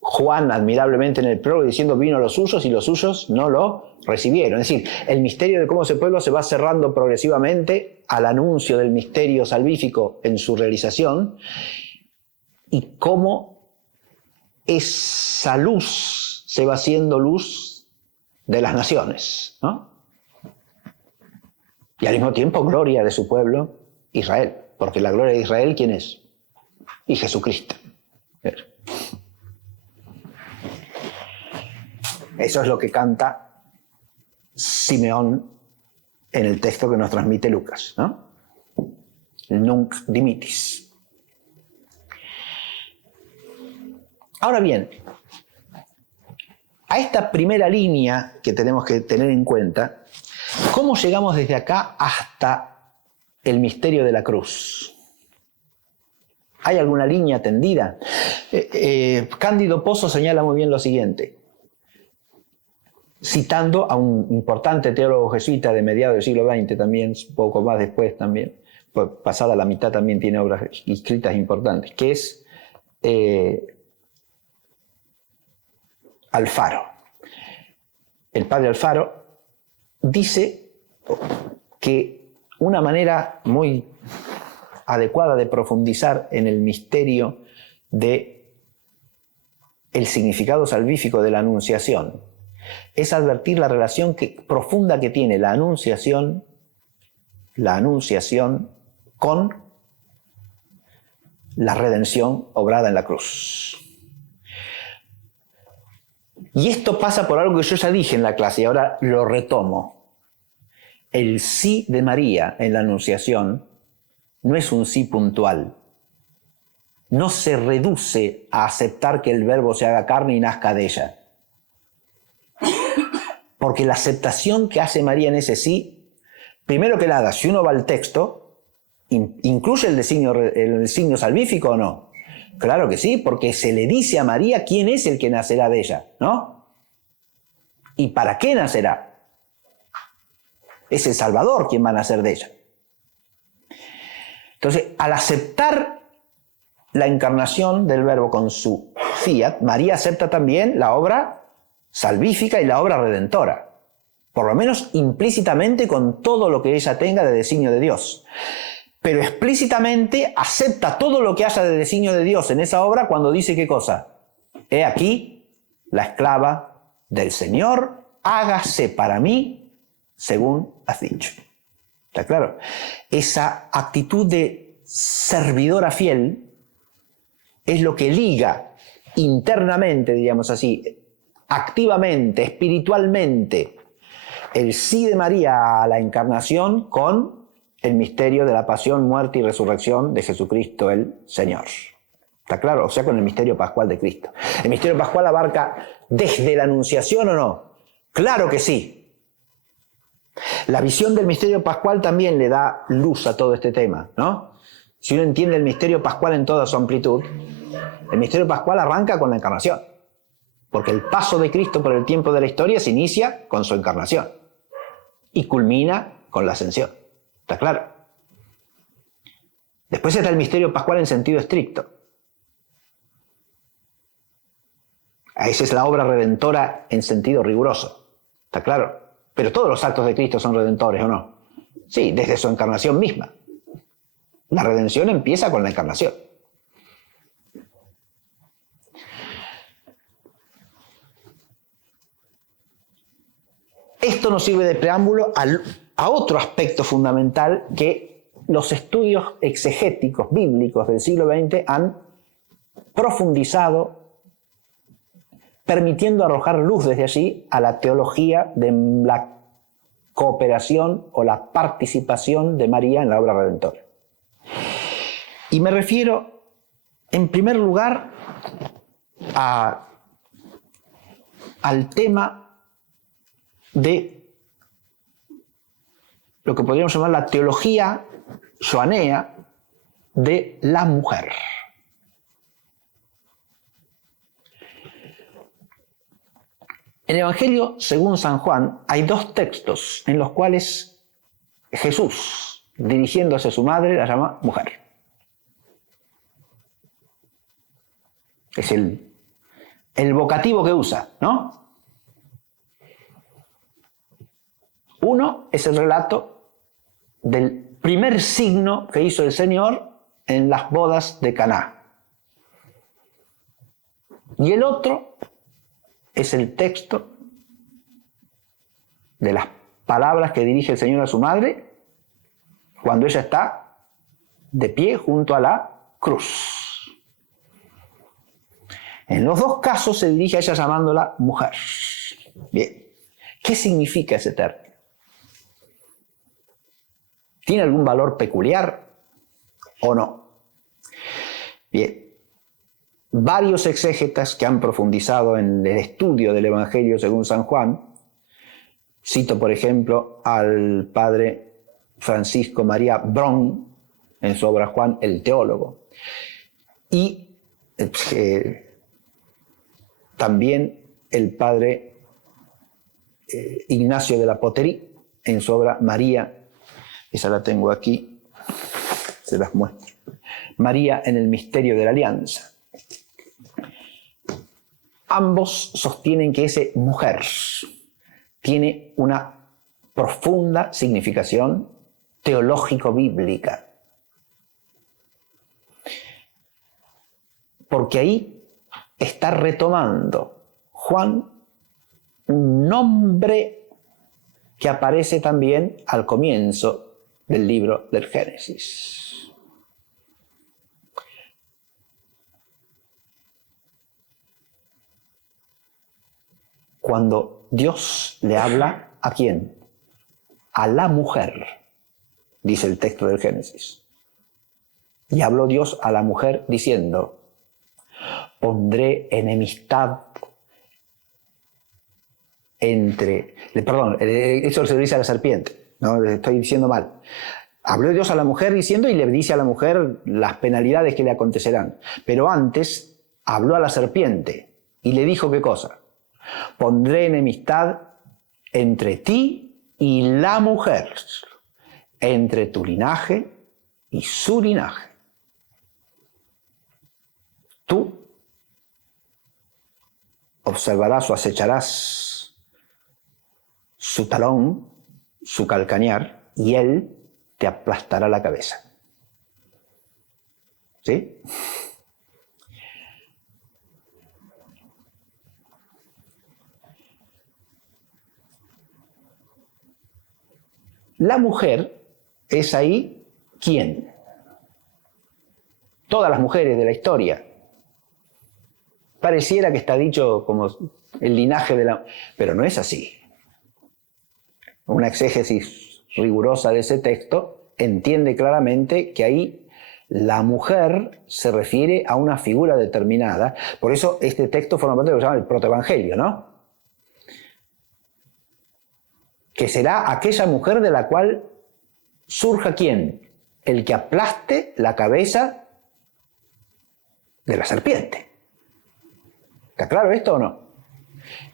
Juan admirablemente en el prólogo diciendo vino a los suyos y los suyos no lo recibieron. Es decir, el misterio de cómo ese pueblo se va cerrando progresivamente al anuncio del misterio salvífico en su realización y cómo esa luz se va haciendo luz de las naciones, ¿no? Y al mismo tiempo gloria de su pueblo, Israel. Porque la gloria de Israel, ¿quién es? Y Jesucristo. Eso es lo que canta Simeón en el texto que nos transmite Lucas, ¿no? Nunc dimittis. Ahora bien, a esta primera línea que tenemos que tener en cuenta, ¿cómo llegamos desde acá hasta el misterio de la cruz? ¿Hay alguna línea tendida? Cándido Pozo señala muy bien lo siguiente, citando a un importante teólogo jesuita de mediados del siglo XX, también, un poco más después también, pues pasada la mitad también tiene obras escritas importantes, que es Alfaro. El padre Alfaro dice que una manera muy adecuada de profundizar en el misterio de el significado salvífico de la Anunciación es advertir la relación profunda que tiene la Anunciación con la redención obrada en la cruz. Y esto pasa por algo que yo ya dije en la clase y ahora lo retomo. El sí de María en la Anunciación no es un sí puntual. No se reduce a aceptar que el Verbo se haga carne y nazca de ella. Porque la aceptación que hace María en ese sí, primero que nada, si uno va al texto, ¿incluye el designio salvífico o no? Claro que sí, porque se le dice a María quién es el que nacerá de ella, ¿no? ¿Y para qué nacerá? Es el Salvador quien va a nacer de ella. Entonces, al aceptar la encarnación del Verbo con su fiat, María acepta también la obra salvífica y la obra redentora, por lo menos implícitamente con todo lo que ella tenga de designio de Dios. Pero explícitamente acepta todo lo que haya de designio de Dios en esa obra cuando dice ¿qué cosa? He aquí la esclava del Señor, hágase para mí según has dicho. ¿Está claro? Esa actitud de servidora fiel es lo que liga internamente, digamos así, activamente, espiritualmente, el sí de María a la encarnación con el misterio de la pasión, muerte y resurrección de Jesucristo el Señor. ¿Está claro? O sea, con el misterio pascual de Cristo. ¿El misterio pascual abarca desde la Anunciación o no? Claro que sí. La visión del misterio pascual también le da luz a todo este tema, ¿no? Si uno entiende el misterio pascual en toda su amplitud, el misterio pascual arranca con la encarnación. Porque el paso de Cristo por el tiempo de la historia se inicia con su encarnación y culmina con la ascensión. ¿Está claro? Después está el misterio pascual en sentido estricto. Esa es la obra redentora en sentido riguroso. ¿Está claro? Pero todos los actos de Cristo son redentores, ¿o no? Sí, desde su encarnación misma. La redención empieza con la encarnación. Esto nos sirve de preámbulo a otro aspecto fundamental que los estudios exegéticos bíblicos del siglo XX han profundizado permitiendo arrojar luz desde allí a la teología de la cooperación o la participación de María en la obra redentora. Y me refiero, en primer lugar, al tema de lo que podríamos llamar la teología joanea de la mujer. En el Evangelio, según San Juan, hay dos textos en los cuales Jesús, dirigiéndose a su madre, la llama mujer. Es el vocativo que usa, ¿no? Uno es el relato del primer signo que hizo el Señor en las bodas de Caná. Y el otro es el texto de las palabras que dirige el Señor a su madre cuando ella está de pie junto a la cruz. En los dos casos se dirige a ella llamándola mujer. Bien, ¿qué significa ese término? ¿Tiene algún valor peculiar o no? Bien, varios exégetas que han profundizado en el estudio del Evangelio según San Juan, cito por ejemplo al padre Francisco María Bron en su obra Juan el Teólogo, y también el padre Ignacio de la Poterie en su obra María, esa la tengo aquí, se las muestro, María en el misterio de la alianza. Ambos sostienen que ese mujer tiene una profunda significación teológico-bíblica, porque ahí está retomando Juan un nombre que aparece también al comienzo del libro del Génesis. Cuando Dios le habla, ¿a quién? A la mujer, dice el texto del Génesis. Y habló Dios a la mujer diciendo: pondré enemistad entre... Perdón, eso se lo dice a la serpiente, no, estoy diciendo mal. Habló Dios a la mujer diciendo, y le dice a la mujer las penalidades que le acontecerán. Pero antes habló a la serpiente y le dijo, ¿qué cosa? Pondré enemistad entre ti y la mujer, entre tu linaje y su linaje. Tú observarás o acecharás su talón, su calcañar, y él te aplastará la cabeza. ¿Sí? La mujer es ahí, ¿quién? Todas las mujeres de la historia. Pareciera que está dicho como el linaje de la... Pero no es así. Una exégesis rigurosa de ese texto entiende claramente que ahí la mujer se refiere a una figura determinada. Por eso este texto forma parte de lo que se llama el protoevangelio, ¿no? Que será aquella mujer de la cual surja ¿quién? El que aplaste la cabeza de la serpiente. ¿Está claro esto o no?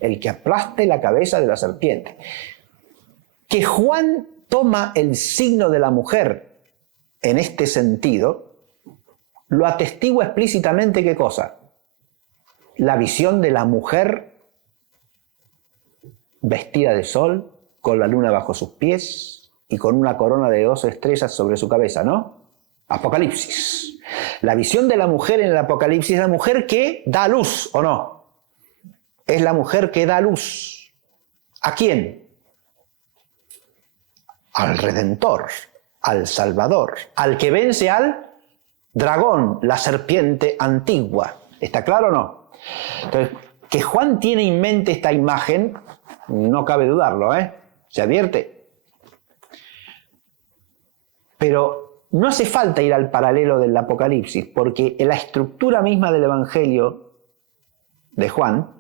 El que aplaste la cabeza de la serpiente. Que Juan toma el signo de la mujer en este sentido, lo atestigua explícitamente, ¿qué cosa? La visión de la mujer vestida de sol, con la luna bajo sus pies y con una corona de 2 estrellas sobre su cabeza, ¿no? Apocalipsis. La visión de la mujer en el Apocalipsis es la mujer que da luz, ¿o no? Es la mujer que da luz. ¿A quién? Al Redentor, al Salvador, al que vence al dragón, la serpiente antigua. ¿Está claro o no? Entonces, Que Juan tiene en mente esta imagen, no cabe dudarlo, se advierte. Pero no hace falta ir al paralelo del Apocalipsis, porque la estructura misma del Evangelio de Juan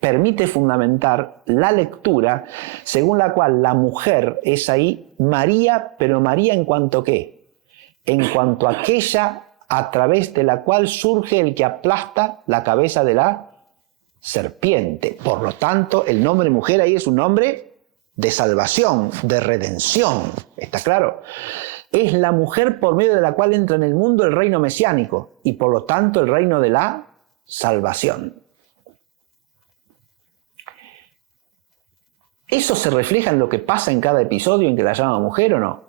permite fundamentar la lectura según la cual la mujer es ahí María, pero María en cuanto ¿qué? En cuanto a aquella a través de la cual surge el que aplasta la cabeza de la serpiente. Por lo tanto, el nombre mujer ahí es un nombre de salvación, de redención. ¿Está claro? Es la mujer por medio de la cual entra en el mundo el reino mesiánico y por lo tanto el reino de la salvación. ¿Eso se refleja en lo que pasa en cada episodio en que la llama mujer o no?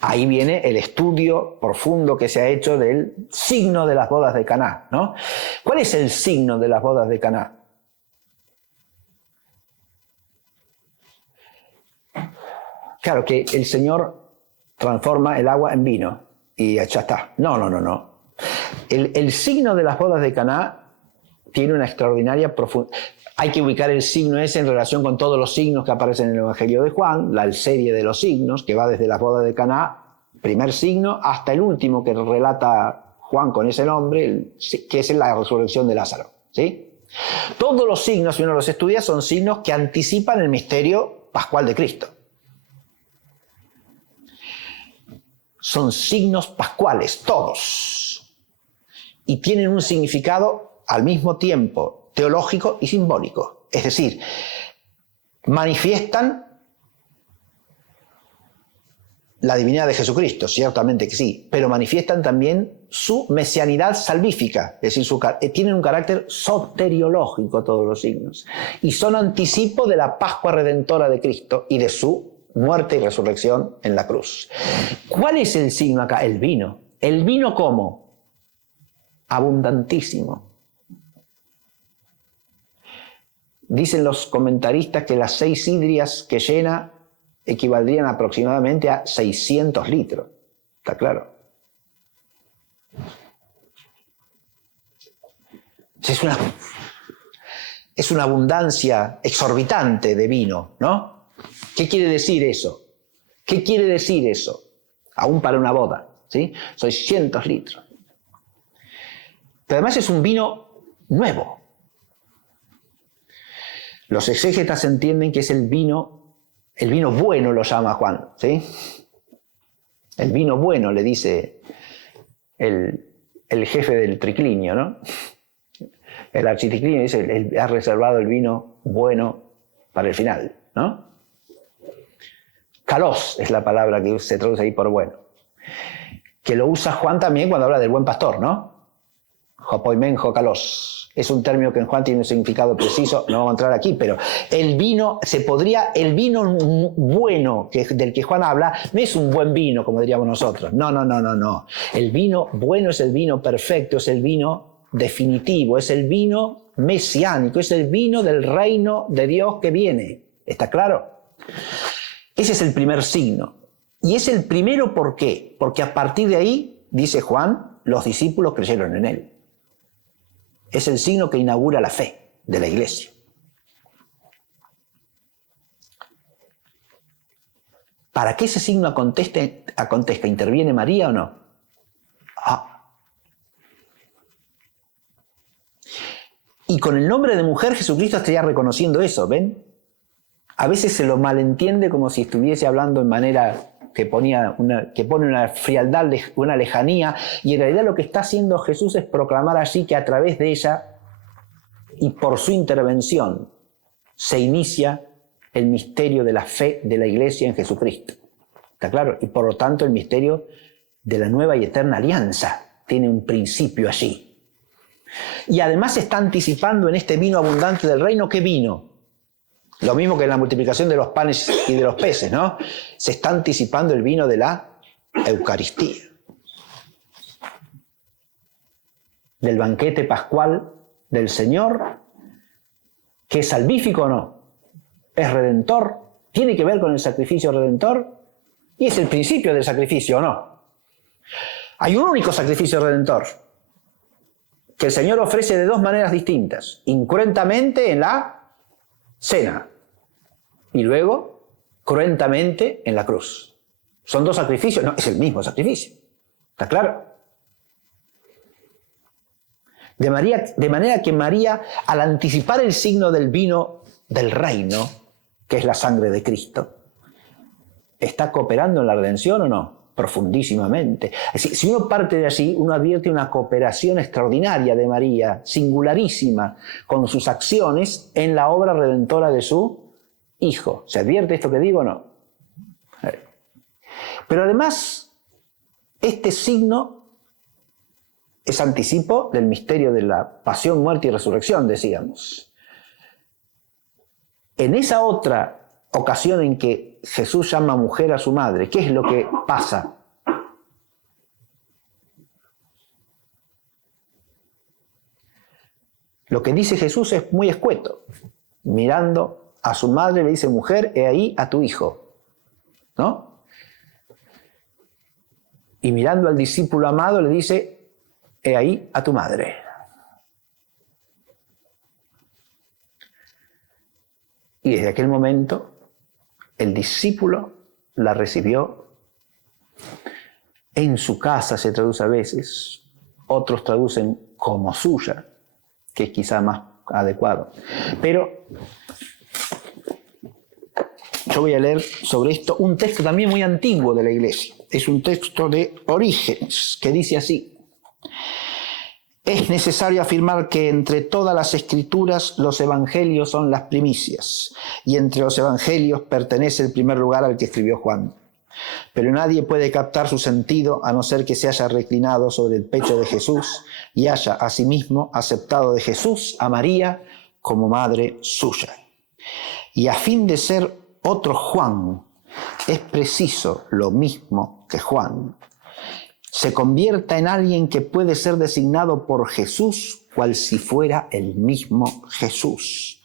Ahí viene el estudio profundo que se ha hecho del signo de las bodas de Caná, ¿no? ¿Cuál es el signo de las bodas de Caná? Claro que el Señor transforma el agua en vino y ya está. No. El signo de las bodas de Caná tiene una extraordinaria profundidad. Hay que ubicar el signo ese en relación con todos los signos que aparecen en el Evangelio de Juan, la serie de los signos, que va desde las bodas de Caná, primer signo, hasta el último que relata Juan con ese nombre, que es la resurrección de Lázaro, ¿sí? Todos los signos, si uno los estudia, son signos que anticipan el misterio pascual de Cristo. Son signos pascuales, todos. Y tienen un significado al mismo tiempo teológico y simbólico. Es decir, manifiestan la divinidad de Jesucristo, ciertamente que sí, pero manifiestan también su mesianidad salvífica, es decir, tienen un carácter soteriológico todos los signos, y son anticipo de la Pascua Redentora de Cristo y de su muerte y resurrección en la cruz. ¿Cuál es el signo acá? El vino. ¿El vino cómo? Abundantísimo. Dicen los comentaristas que las 6 sidrias que llena equivaldrían aproximadamente a 600 litros. ¿Está claro? Es una abundancia exorbitante de vino, ¿no? ¿Qué quiere decir eso? ¿Qué quiere decir eso? Aún para una boda, ¿sí? 600 litros. Pero además es un vino nuevo. Los exégetas entienden que es el vino bueno lo llama Juan, ¿sí? El vino bueno, le dice el jefe del triclinio, ¿no? El architriclinio dice, él ha reservado el vino bueno para el final, ¿no? Kalos es la palabra que se traduce ahí por bueno. Que lo usa Juan también cuando habla del buen pastor, ¿no? Jopoimenjo kalos. Es un término que en Juan tiene un significado preciso, no vamos a entrar aquí, pero el vino bueno del que Juan habla no es un buen vino, como diríamos nosotros. No. El vino bueno es el vino perfecto, es el vino definitivo, es el vino mesiánico, es el vino del reino de Dios que viene. ¿Está claro? Ese es el primer signo. Y es el primero, ¿por qué? Porque a partir de ahí, dice Juan, los discípulos creyeron en él. Es el signo que inaugura la fe de la iglesia. ¿Para qué ese signo acontezca? ¿Interviene María o no? Y con el nombre de mujer Jesucristo estaría reconociendo eso, ¿ven? A veces se lo malentiende como si estuviese hablando en manera que pone una frialdad, una lejanía, y en realidad lo que está haciendo Jesús es proclamar allí que a través de ella y por su intervención se inicia el misterio de la fe de la iglesia en Jesucristo. ¿Está claro? Y por lo tanto el misterio de la nueva y eterna alianza tiene un principio allí. Y además se está anticipando en este vino abundante del reino. ¿Qué vino? Lo mismo que en la multiplicación de los panes y de los peces, ¿no? Se está anticipando el vino de la Eucaristía. Del banquete pascual del Señor, que es salvífico o no, es redentor, tiene que ver con el sacrificio redentor y es el principio del sacrificio o no. Hay un único sacrificio redentor, que el Señor ofrece de dos maneras distintas, incruentamente en la cena y luego cruentamente en la cruz. ¿Son dos sacrificios? No, es el mismo sacrificio. ¿Está claro? De manera que María, al anticipar el signo del vino del reino, que es la sangre de Cristo, ¿está cooperando en la redención o no? Profundísimamente. Si uno parte de allí, uno advierte una cooperación extraordinaria de María, singularísima, con sus acciones en la obra redentora de su Hijo. ¿Se advierte esto que digo o no? Pero además, este signo es anticipo del misterio de la pasión, muerte y resurrección, decíamos. En esa otra ocasión en que Jesús llama mujer a su madre, ¿qué es lo que pasa? Lo que dice Jesús es muy escueto. Mirando a su madre le dice, mujer, he ahí a tu hijo. ¿No? Y mirando al discípulo amado le dice, he ahí a tu madre. Y desde aquel momento el discípulo la recibió en su casa, se traduce a veces, otros traducen como suya, que es quizá más adecuado. Pero yo voy a leer sobre esto un texto también muy antiguo de la Iglesia. Es un texto de Orígenes, que dice así: es necesario afirmar que entre todas las escrituras los evangelios son las primicias, y entre los evangelios pertenece el primer lugar al que escribió Juan. Pero nadie puede captar su sentido a no ser que se haya reclinado sobre el pecho de Jesús y haya asimismo aceptado de Jesús a María como madre suya. Y a fin de ser otro Juan, es preciso lo mismo que Juan se convierta en alguien que puede ser designado por Jesús, cual si fuera el mismo Jesús.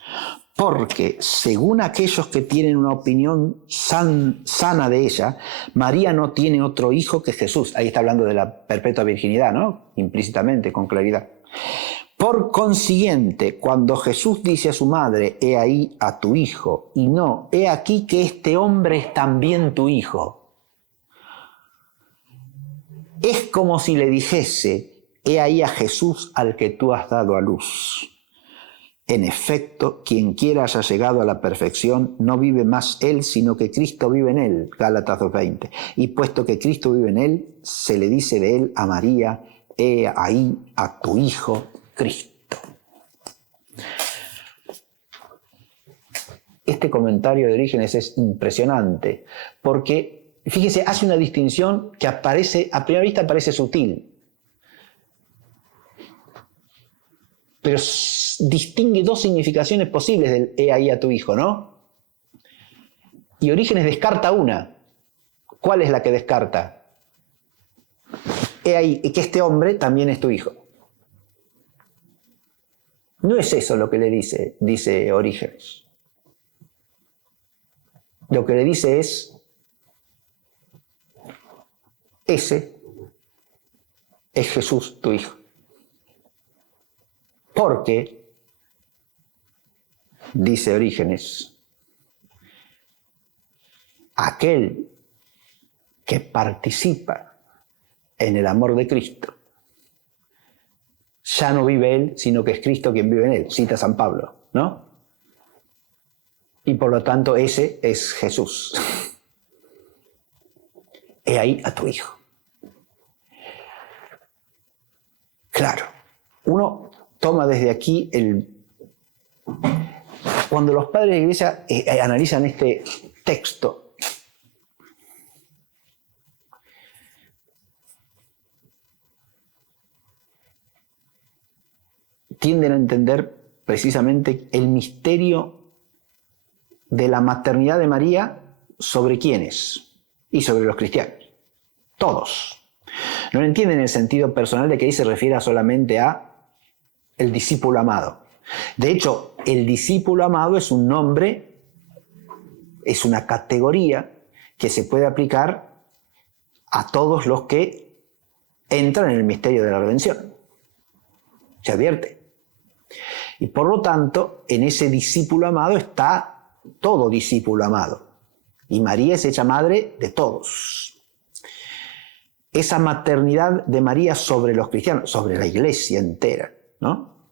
Porque, según aquellos que tienen una opinión sana de ella, María no tiene otro hijo que Jesús. Ahí está hablando de la perpetua virginidad, ¿no? Implícitamente, con claridad. Por consiguiente, cuando Jesús dice a su madre, he ahí a tu hijo, y no, he aquí que este hombre es también tu hijo, es como si le dijese, he ahí a Jesús al que tú has dado a luz. En efecto, quien quiera haya llegado a la perfección, no vive más él, sino que Cristo vive en él. Gálatas 2:20. Y puesto que Cristo vive en él, se le dice de él a María, he ahí a tu hijo Cristo. Este comentario de Orígenes es impresionante, porque fíjese, hace una distinción que aparece, a primera vista parece sutil, pero distingue dos significaciones posibles del he ahí a tu hijo, ¿no? Y Orígenes descarta una. ¿Cuál es la que descarta? He ahí que este hombre también es tu hijo. No es eso lo que le dice Orígenes. Lo que le dice es, ese es Jesús, tu hijo. Porque, dice Orígenes, aquel que participa en el amor de Cristo, ya no vive él, sino que es Cristo quien vive en él. Cita San Pablo, ¿no? Y por lo tanto ese es Jesús. He ahí a tu hijo. Claro, uno toma desde aquí cuando los padres de la Iglesia analizan este texto, tienden a entender precisamente el misterio de la maternidad de María sobre quiénes y sobre los cristianos. Todos. No lo entienden en el sentido personal de que ahí se refiere solamente a el discípulo amado. De hecho, el discípulo amado es un nombre, es una categoría que se puede aplicar a todos los que entran en el misterio de la redención. O se advierte. Y por lo tanto, en ese discípulo amado está todo discípulo amado. Y María es hecha madre de todos. Esa maternidad de María sobre los cristianos, sobre la iglesia entera, ¿no?,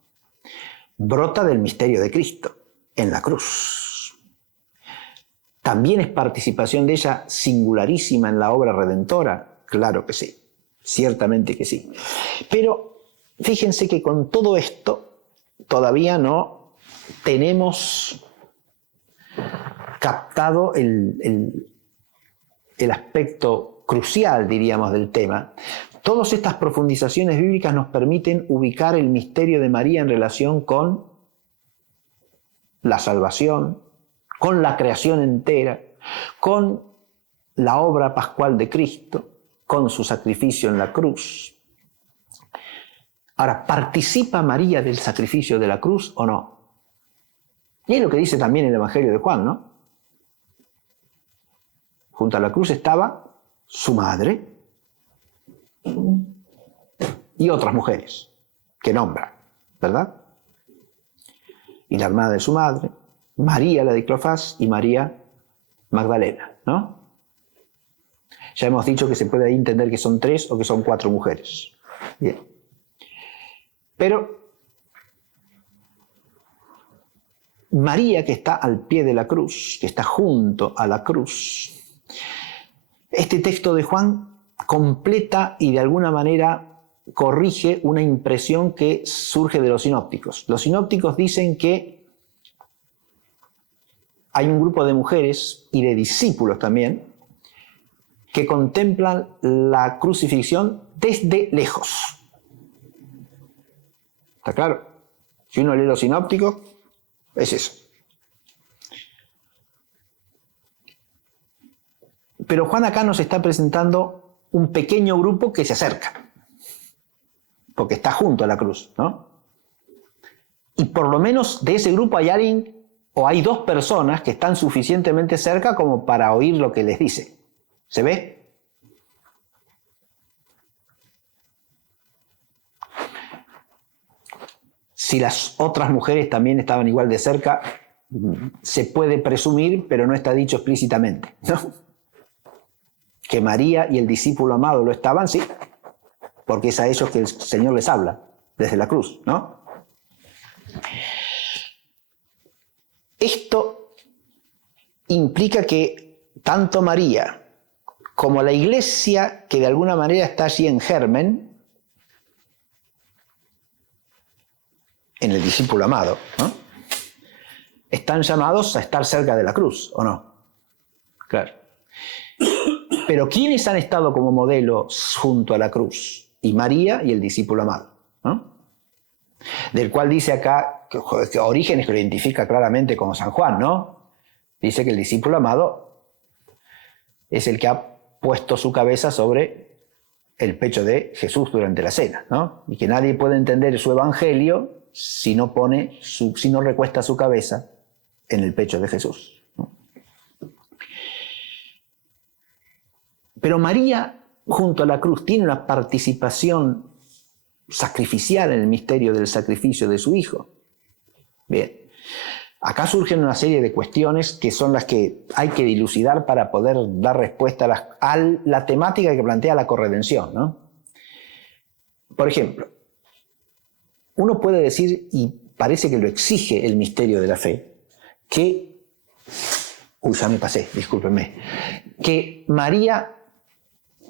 brota del misterio de Cristo en la cruz. ¿También es participación de ella singularísima en la obra redentora? Claro que sí, ciertamente que sí. Pero fíjense que con todo esto todavía no tenemos captado el aspecto crucial, diríamos, del tema. Todas estas profundizaciones bíblicas nos permiten ubicar el misterio de María en relación con la salvación, con la creación entera, con la obra pascual de Cristo, con su sacrificio en la cruz. Ahora, ¿participa María del sacrificio de la cruz o no? Y es lo que dice también el Evangelio de Juan, ¿no? Junto a la cruz estaba su madre y otras mujeres que nombra, ¿verdad? Y la hermana de su madre, María la de Cleofás y María Magdalena, ¿no? Ya hemos dicho que se puede ahí entender que son 3 o que son 4 mujeres. Bien. Pero María, que está al pie de la cruz, que está junto a la cruz, este texto de Juan completa y de alguna manera corrige una impresión que surge de los sinópticos. Los sinópticos dicen que hay un grupo de mujeres y de discípulos también que contemplan la crucifixión desde lejos. ¿Está claro? Si uno lee los sinópticos, es eso. Pero Juan acá nos está presentando un pequeño grupo que se acerca, porque está junto a la cruz, ¿no? Y por lo menos de ese grupo hay alguien o hay 2 personas que están suficientemente cerca como para oír lo que les dice. ¿Se ve? Si las otras mujeres también estaban igual de cerca, se puede presumir, pero no está dicho explícitamente, ¿no? Que María y el discípulo amado lo estaban, sí, porque es a ellos que el Señor les habla desde la cruz, ¿no? Esto implica que tanto María como la iglesia, que de alguna manera está allí en germen, en el discípulo amado, ¿no?, están llamados a estar cerca de la cruz, ¿o no? Claro. Pero ¿quiénes han estado como modelos junto a la cruz? Y María y el discípulo amado, ¿no? Del cual dice acá, que Orígenes lo identifica claramente como San Juan, ¿no? Dice que el discípulo amado es el que ha puesto su cabeza sobre el pecho de Jesús durante la cena, ¿no? Y que nadie puede entender su evangelio si no recuesta su cabeza en el pecho de Jesús, ¿no? Pero María, junto a la cruz, tiene una participación sacrificial en el misterio del sacrificio de su Hijo. Bien, acá surgen una serie de cuestiones que son las que hay que dilucidar para poder dar respuesta a la temática que plantea la corredención, ¿no? Por ejemplo, uno puede decir, y parece que lo exige el misterio de la fe, que, ya me pasé, discúlpenme, que María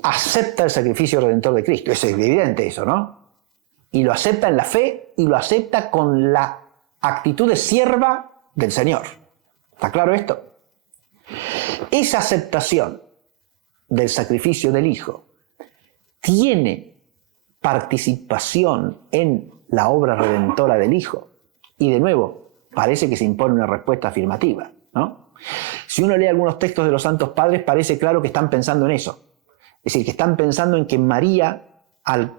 acepta el sacrificio redentor de Cristo. Es evidente eso, ¿no? Y lo acepta en la fe y lo acepta con la actitud de sierva del Señor. ¿Está claro esto? Esa aceptación del sacrificio del Hijo tiene participación en la obra redentora del Hijo. Y de nuevo, parece que se impone una respuesta afirmativa, ¿no? Si uno lee algunos textos de los Santos Padres, parece claro que están pensando en eso. Es decir, que están pensando en que María, al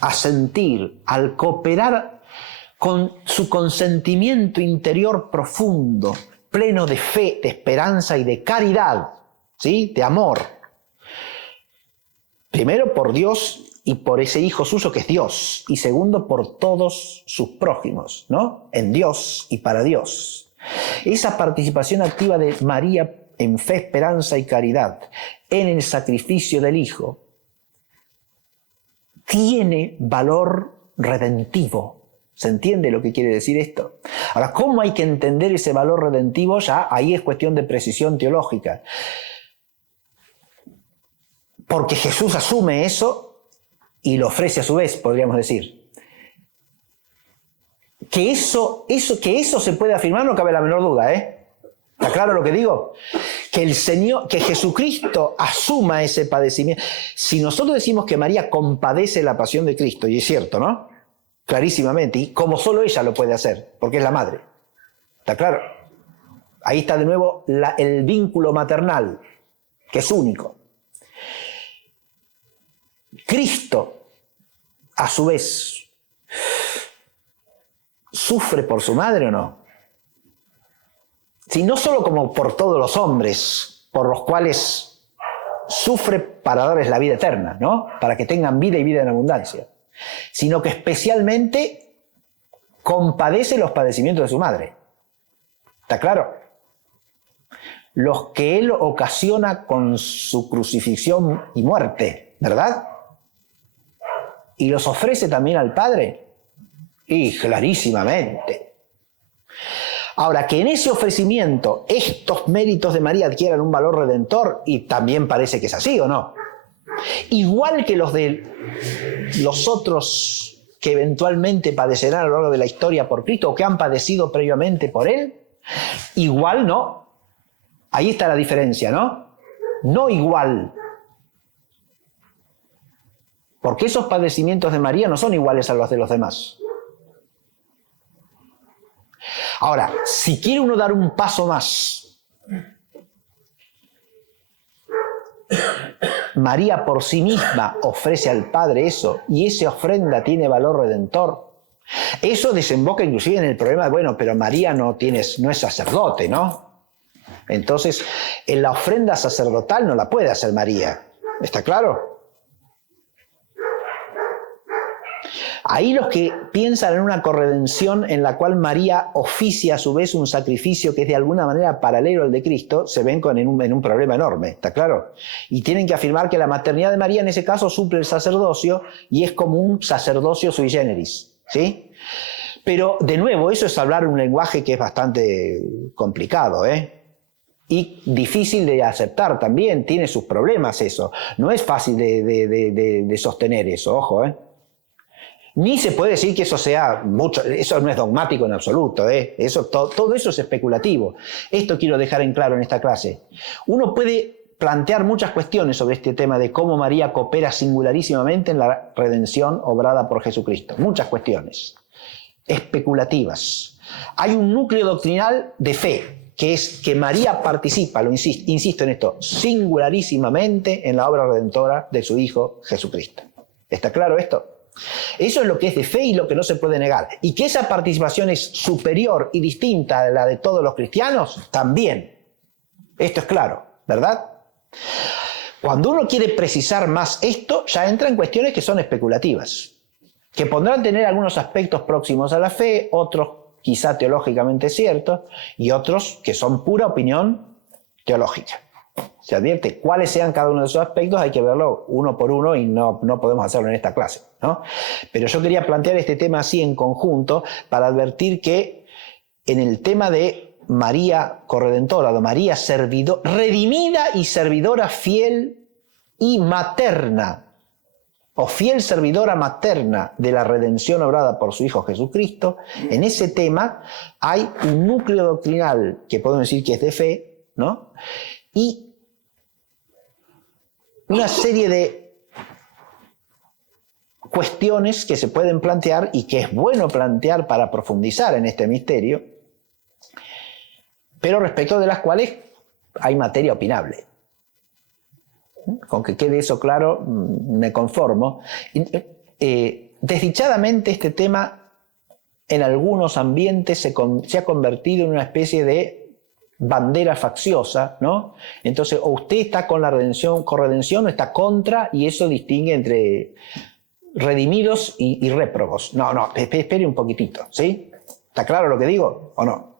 asentir, al cooperar con su consentimiento interior profundo, pleno de fe, de esperanza y de caridad, ¿sí?, de amor, primero por Dios y por ese Hijo suyo que es Dios, y segundo por todos sus prójimos, ¿no? En Dios y para Dios. Esa participación activa de María en fe, esperanza y caridad, en el sacrificio del Hijo, tiene valor redentivo. ¿Se entiende lo que quiere decir esto? Ahora, ¿cómo hay que entender ese valor redentivo? Ya ahí es cuestión de precisión teológica. Porque Jesús asume eso y lo ofrece a su vez, podríamos decir. Que eso se puede afirmar, no cabe la menor duda, ¿eh? ¿Está claro lo que digo? Que Jesucristo asuma ese padecimiento. Si nosotros decimos que María compadece la pasión de Cristo, y es cierto, ¿no? Clarísimamente, y como solo ella lo puede hacer, porque es la madre. ¿Está claro? Ahí está de nuevo el vínculo maternal, que es único. Cristo, a su vez, ¿sufre por su madre o no? Si no solo como por todos los hombres, por los cuales sufre para darles la vida eterna, ¿no? Para que tengan vida y vida en abundancia, sino que especialmente compadece los padecimientos de su madre. ¿Está claro? Los que él ocasiona con su crucifixión y muerte, ¿verdad? Y los ofrece también al Padre. Y clarísimamente. Ahora, que en ese ofrecimiento estos méritos de María adquieran un valor redentor, y también parece que es así, ¿o no? Igual que los de los otros que eventualmente padecerán a lo largo de la historia por Cristo, o que han padecido previamente por Él, igual no. Ahí está la diferencia, ¿no? No igual. Porque esos padecimientos de María no son iguales a los de los demás. Ahora, si quiere uno dar un paso más, María por sí misma ofrece al Padre eso, y esa ofrenda tiene valor redentor. Eso desemboca inclusive en el problema de, bueno, pero María no es sacerdote, ¿no? Entonces, en la ofrenda sacerdotal no la puede hacer María. ¿Está claro? Ahí los que piensan en una corredención en la cual María oficia a su vez un sacrificio que es de alguna manera paralelo al de Cristo, se ven en un problema enorme, ¿está claro? Y tienen que afirmar que la maternidad de María en ese caso suple el sacerdocio y es como un sacerdocio sui generis, ¿sí? Pero de nuevo, eso es hablar un lenguaje que es bastante complicado, ¿eh? Y difícil de aceptar también, tiene sus problemas eso. No es fácil de sostener eso, ojo, ¿eh? Ni se puede decir que eso sea mucho, eso no es dogmático en absoluto, ¿eh? Todo eso es especulativo. Esto quiero dejar en claro en esta clase. Uno puede plantear muchas cuestiones sobre este tema de cómo María coopera singularísimamente en la redención obrada por Jesucristo. Muchas cuestiones especulativas. Hay un núcleo doctrinal de fe, que es que María participa, insisto en esto, singularísimamente en la obra redentora de su Hijo Jesucristo. ¿Está claro esto? Eso es lo que es de fe y lo que no se puede negar. Y que esa participación es superior y distinta a la de todos los cristianos, también. Esto es claro, ¿verdad? Cuando uno quiere precisar más esto, ya entra en cuestiones que son especulativas, que podrán tener algunos aspectos próximos a la fe, otros quizá teológicamente ciertos, y otros que son pura opinión teológica. Se advierte cuáles sean cada uno de esos aspectos, hay que verlo uno por uno y no podemos hacerlo en esta clase, ¿no? Pero yo quería plantear este tema así en conjunto para advertir que en el tema de María corredentora, de María redimida y servidora fiel y materna, o fiel servidora materna de la redención obrada por su Hijo Jesucristo, en ese tema hay un núcleo doctrinal que podemos decir que es de fe, ¿no? Y una serie de cuestiones que se pueden plantear y que es bueno plantear para profundizar en este misterio, pero respecto de las cuales hay materia opinable. Con que quede eso claro, me conformo. Desdichadamente este tema en algunos ambientes se ha convertido en una especie de bandera facciosa, ¿no? Entonces, o usted está con la corredención o está contra, y eso distingue entre redimidos y réprobos. No, espere un poquitito, ¿sí? ¿Está claro lo que digo o no?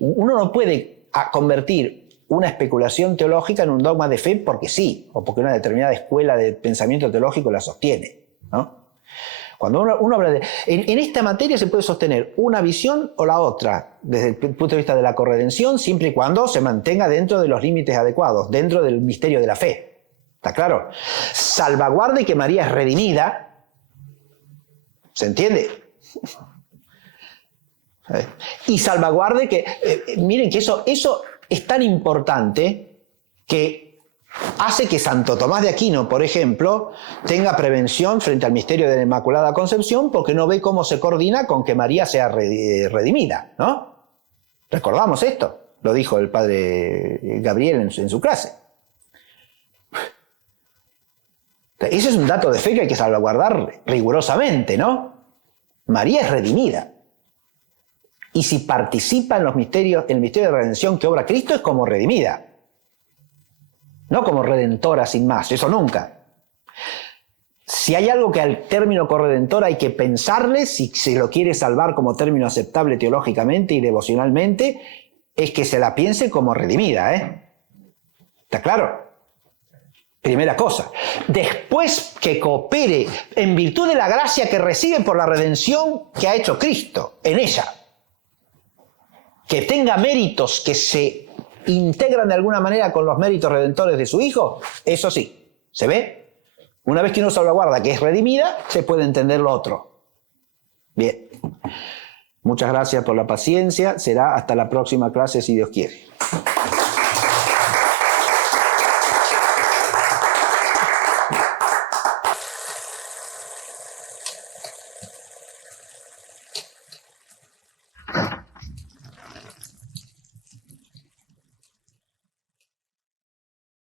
Uno no puede convertir una especulación teológica en un dogma de fe porque sí, o porque una determinada escuela de pensamiento teológico la sostiene, ¿no? Cuando uno habla de... En esta materia se puede sostener una visión o la otra, desde el punto de vista de la corredención, siempre y cuando se mantenga dentro de los límites adecuados, dentro del misterio de la fe. ¿Está claro? Salvaguarde que María es redimida. ¿Se entiende? Y salvaguarde que... miren que eso es tan importante que hace que Santo Tomás de Aquino, por ejemplo, tenga prevención frente al misterio de la Inmaculada Concepción porque no ve cómo se coordina con que María sea redimida, ¿no? Recordamos esto, lo dijo el padre Gabriel en su clase. Ese es un dato de fe que hay que salvaguardar rigurosamente, ¿no? María es redimida. Y si participa en el misterio de redención que obra Cristo, es como redimida. No como redentora sin más, eso nunca. Si hay algo que al término corredentor hay que pensarle, si se lo quiere salvar como término aceptable teológicamente y devocionalmente, es que se la piense como redimida, ¿eh? ¿Está claro? Primera cosa. Después que coopere en virtud de la gracia que recibe por la redención que ha hecho Cristo en ella. Que tenga méritos que se integran de alguna manera con los méritos redentores de su Hijo, eso sí, ¿se ve? Una vez que uno salvaguarda que es redimida, se puede entender lo otro. Bien. Muchas gracias por la paciencia. Será hasta la próxima clase si Dios quiere.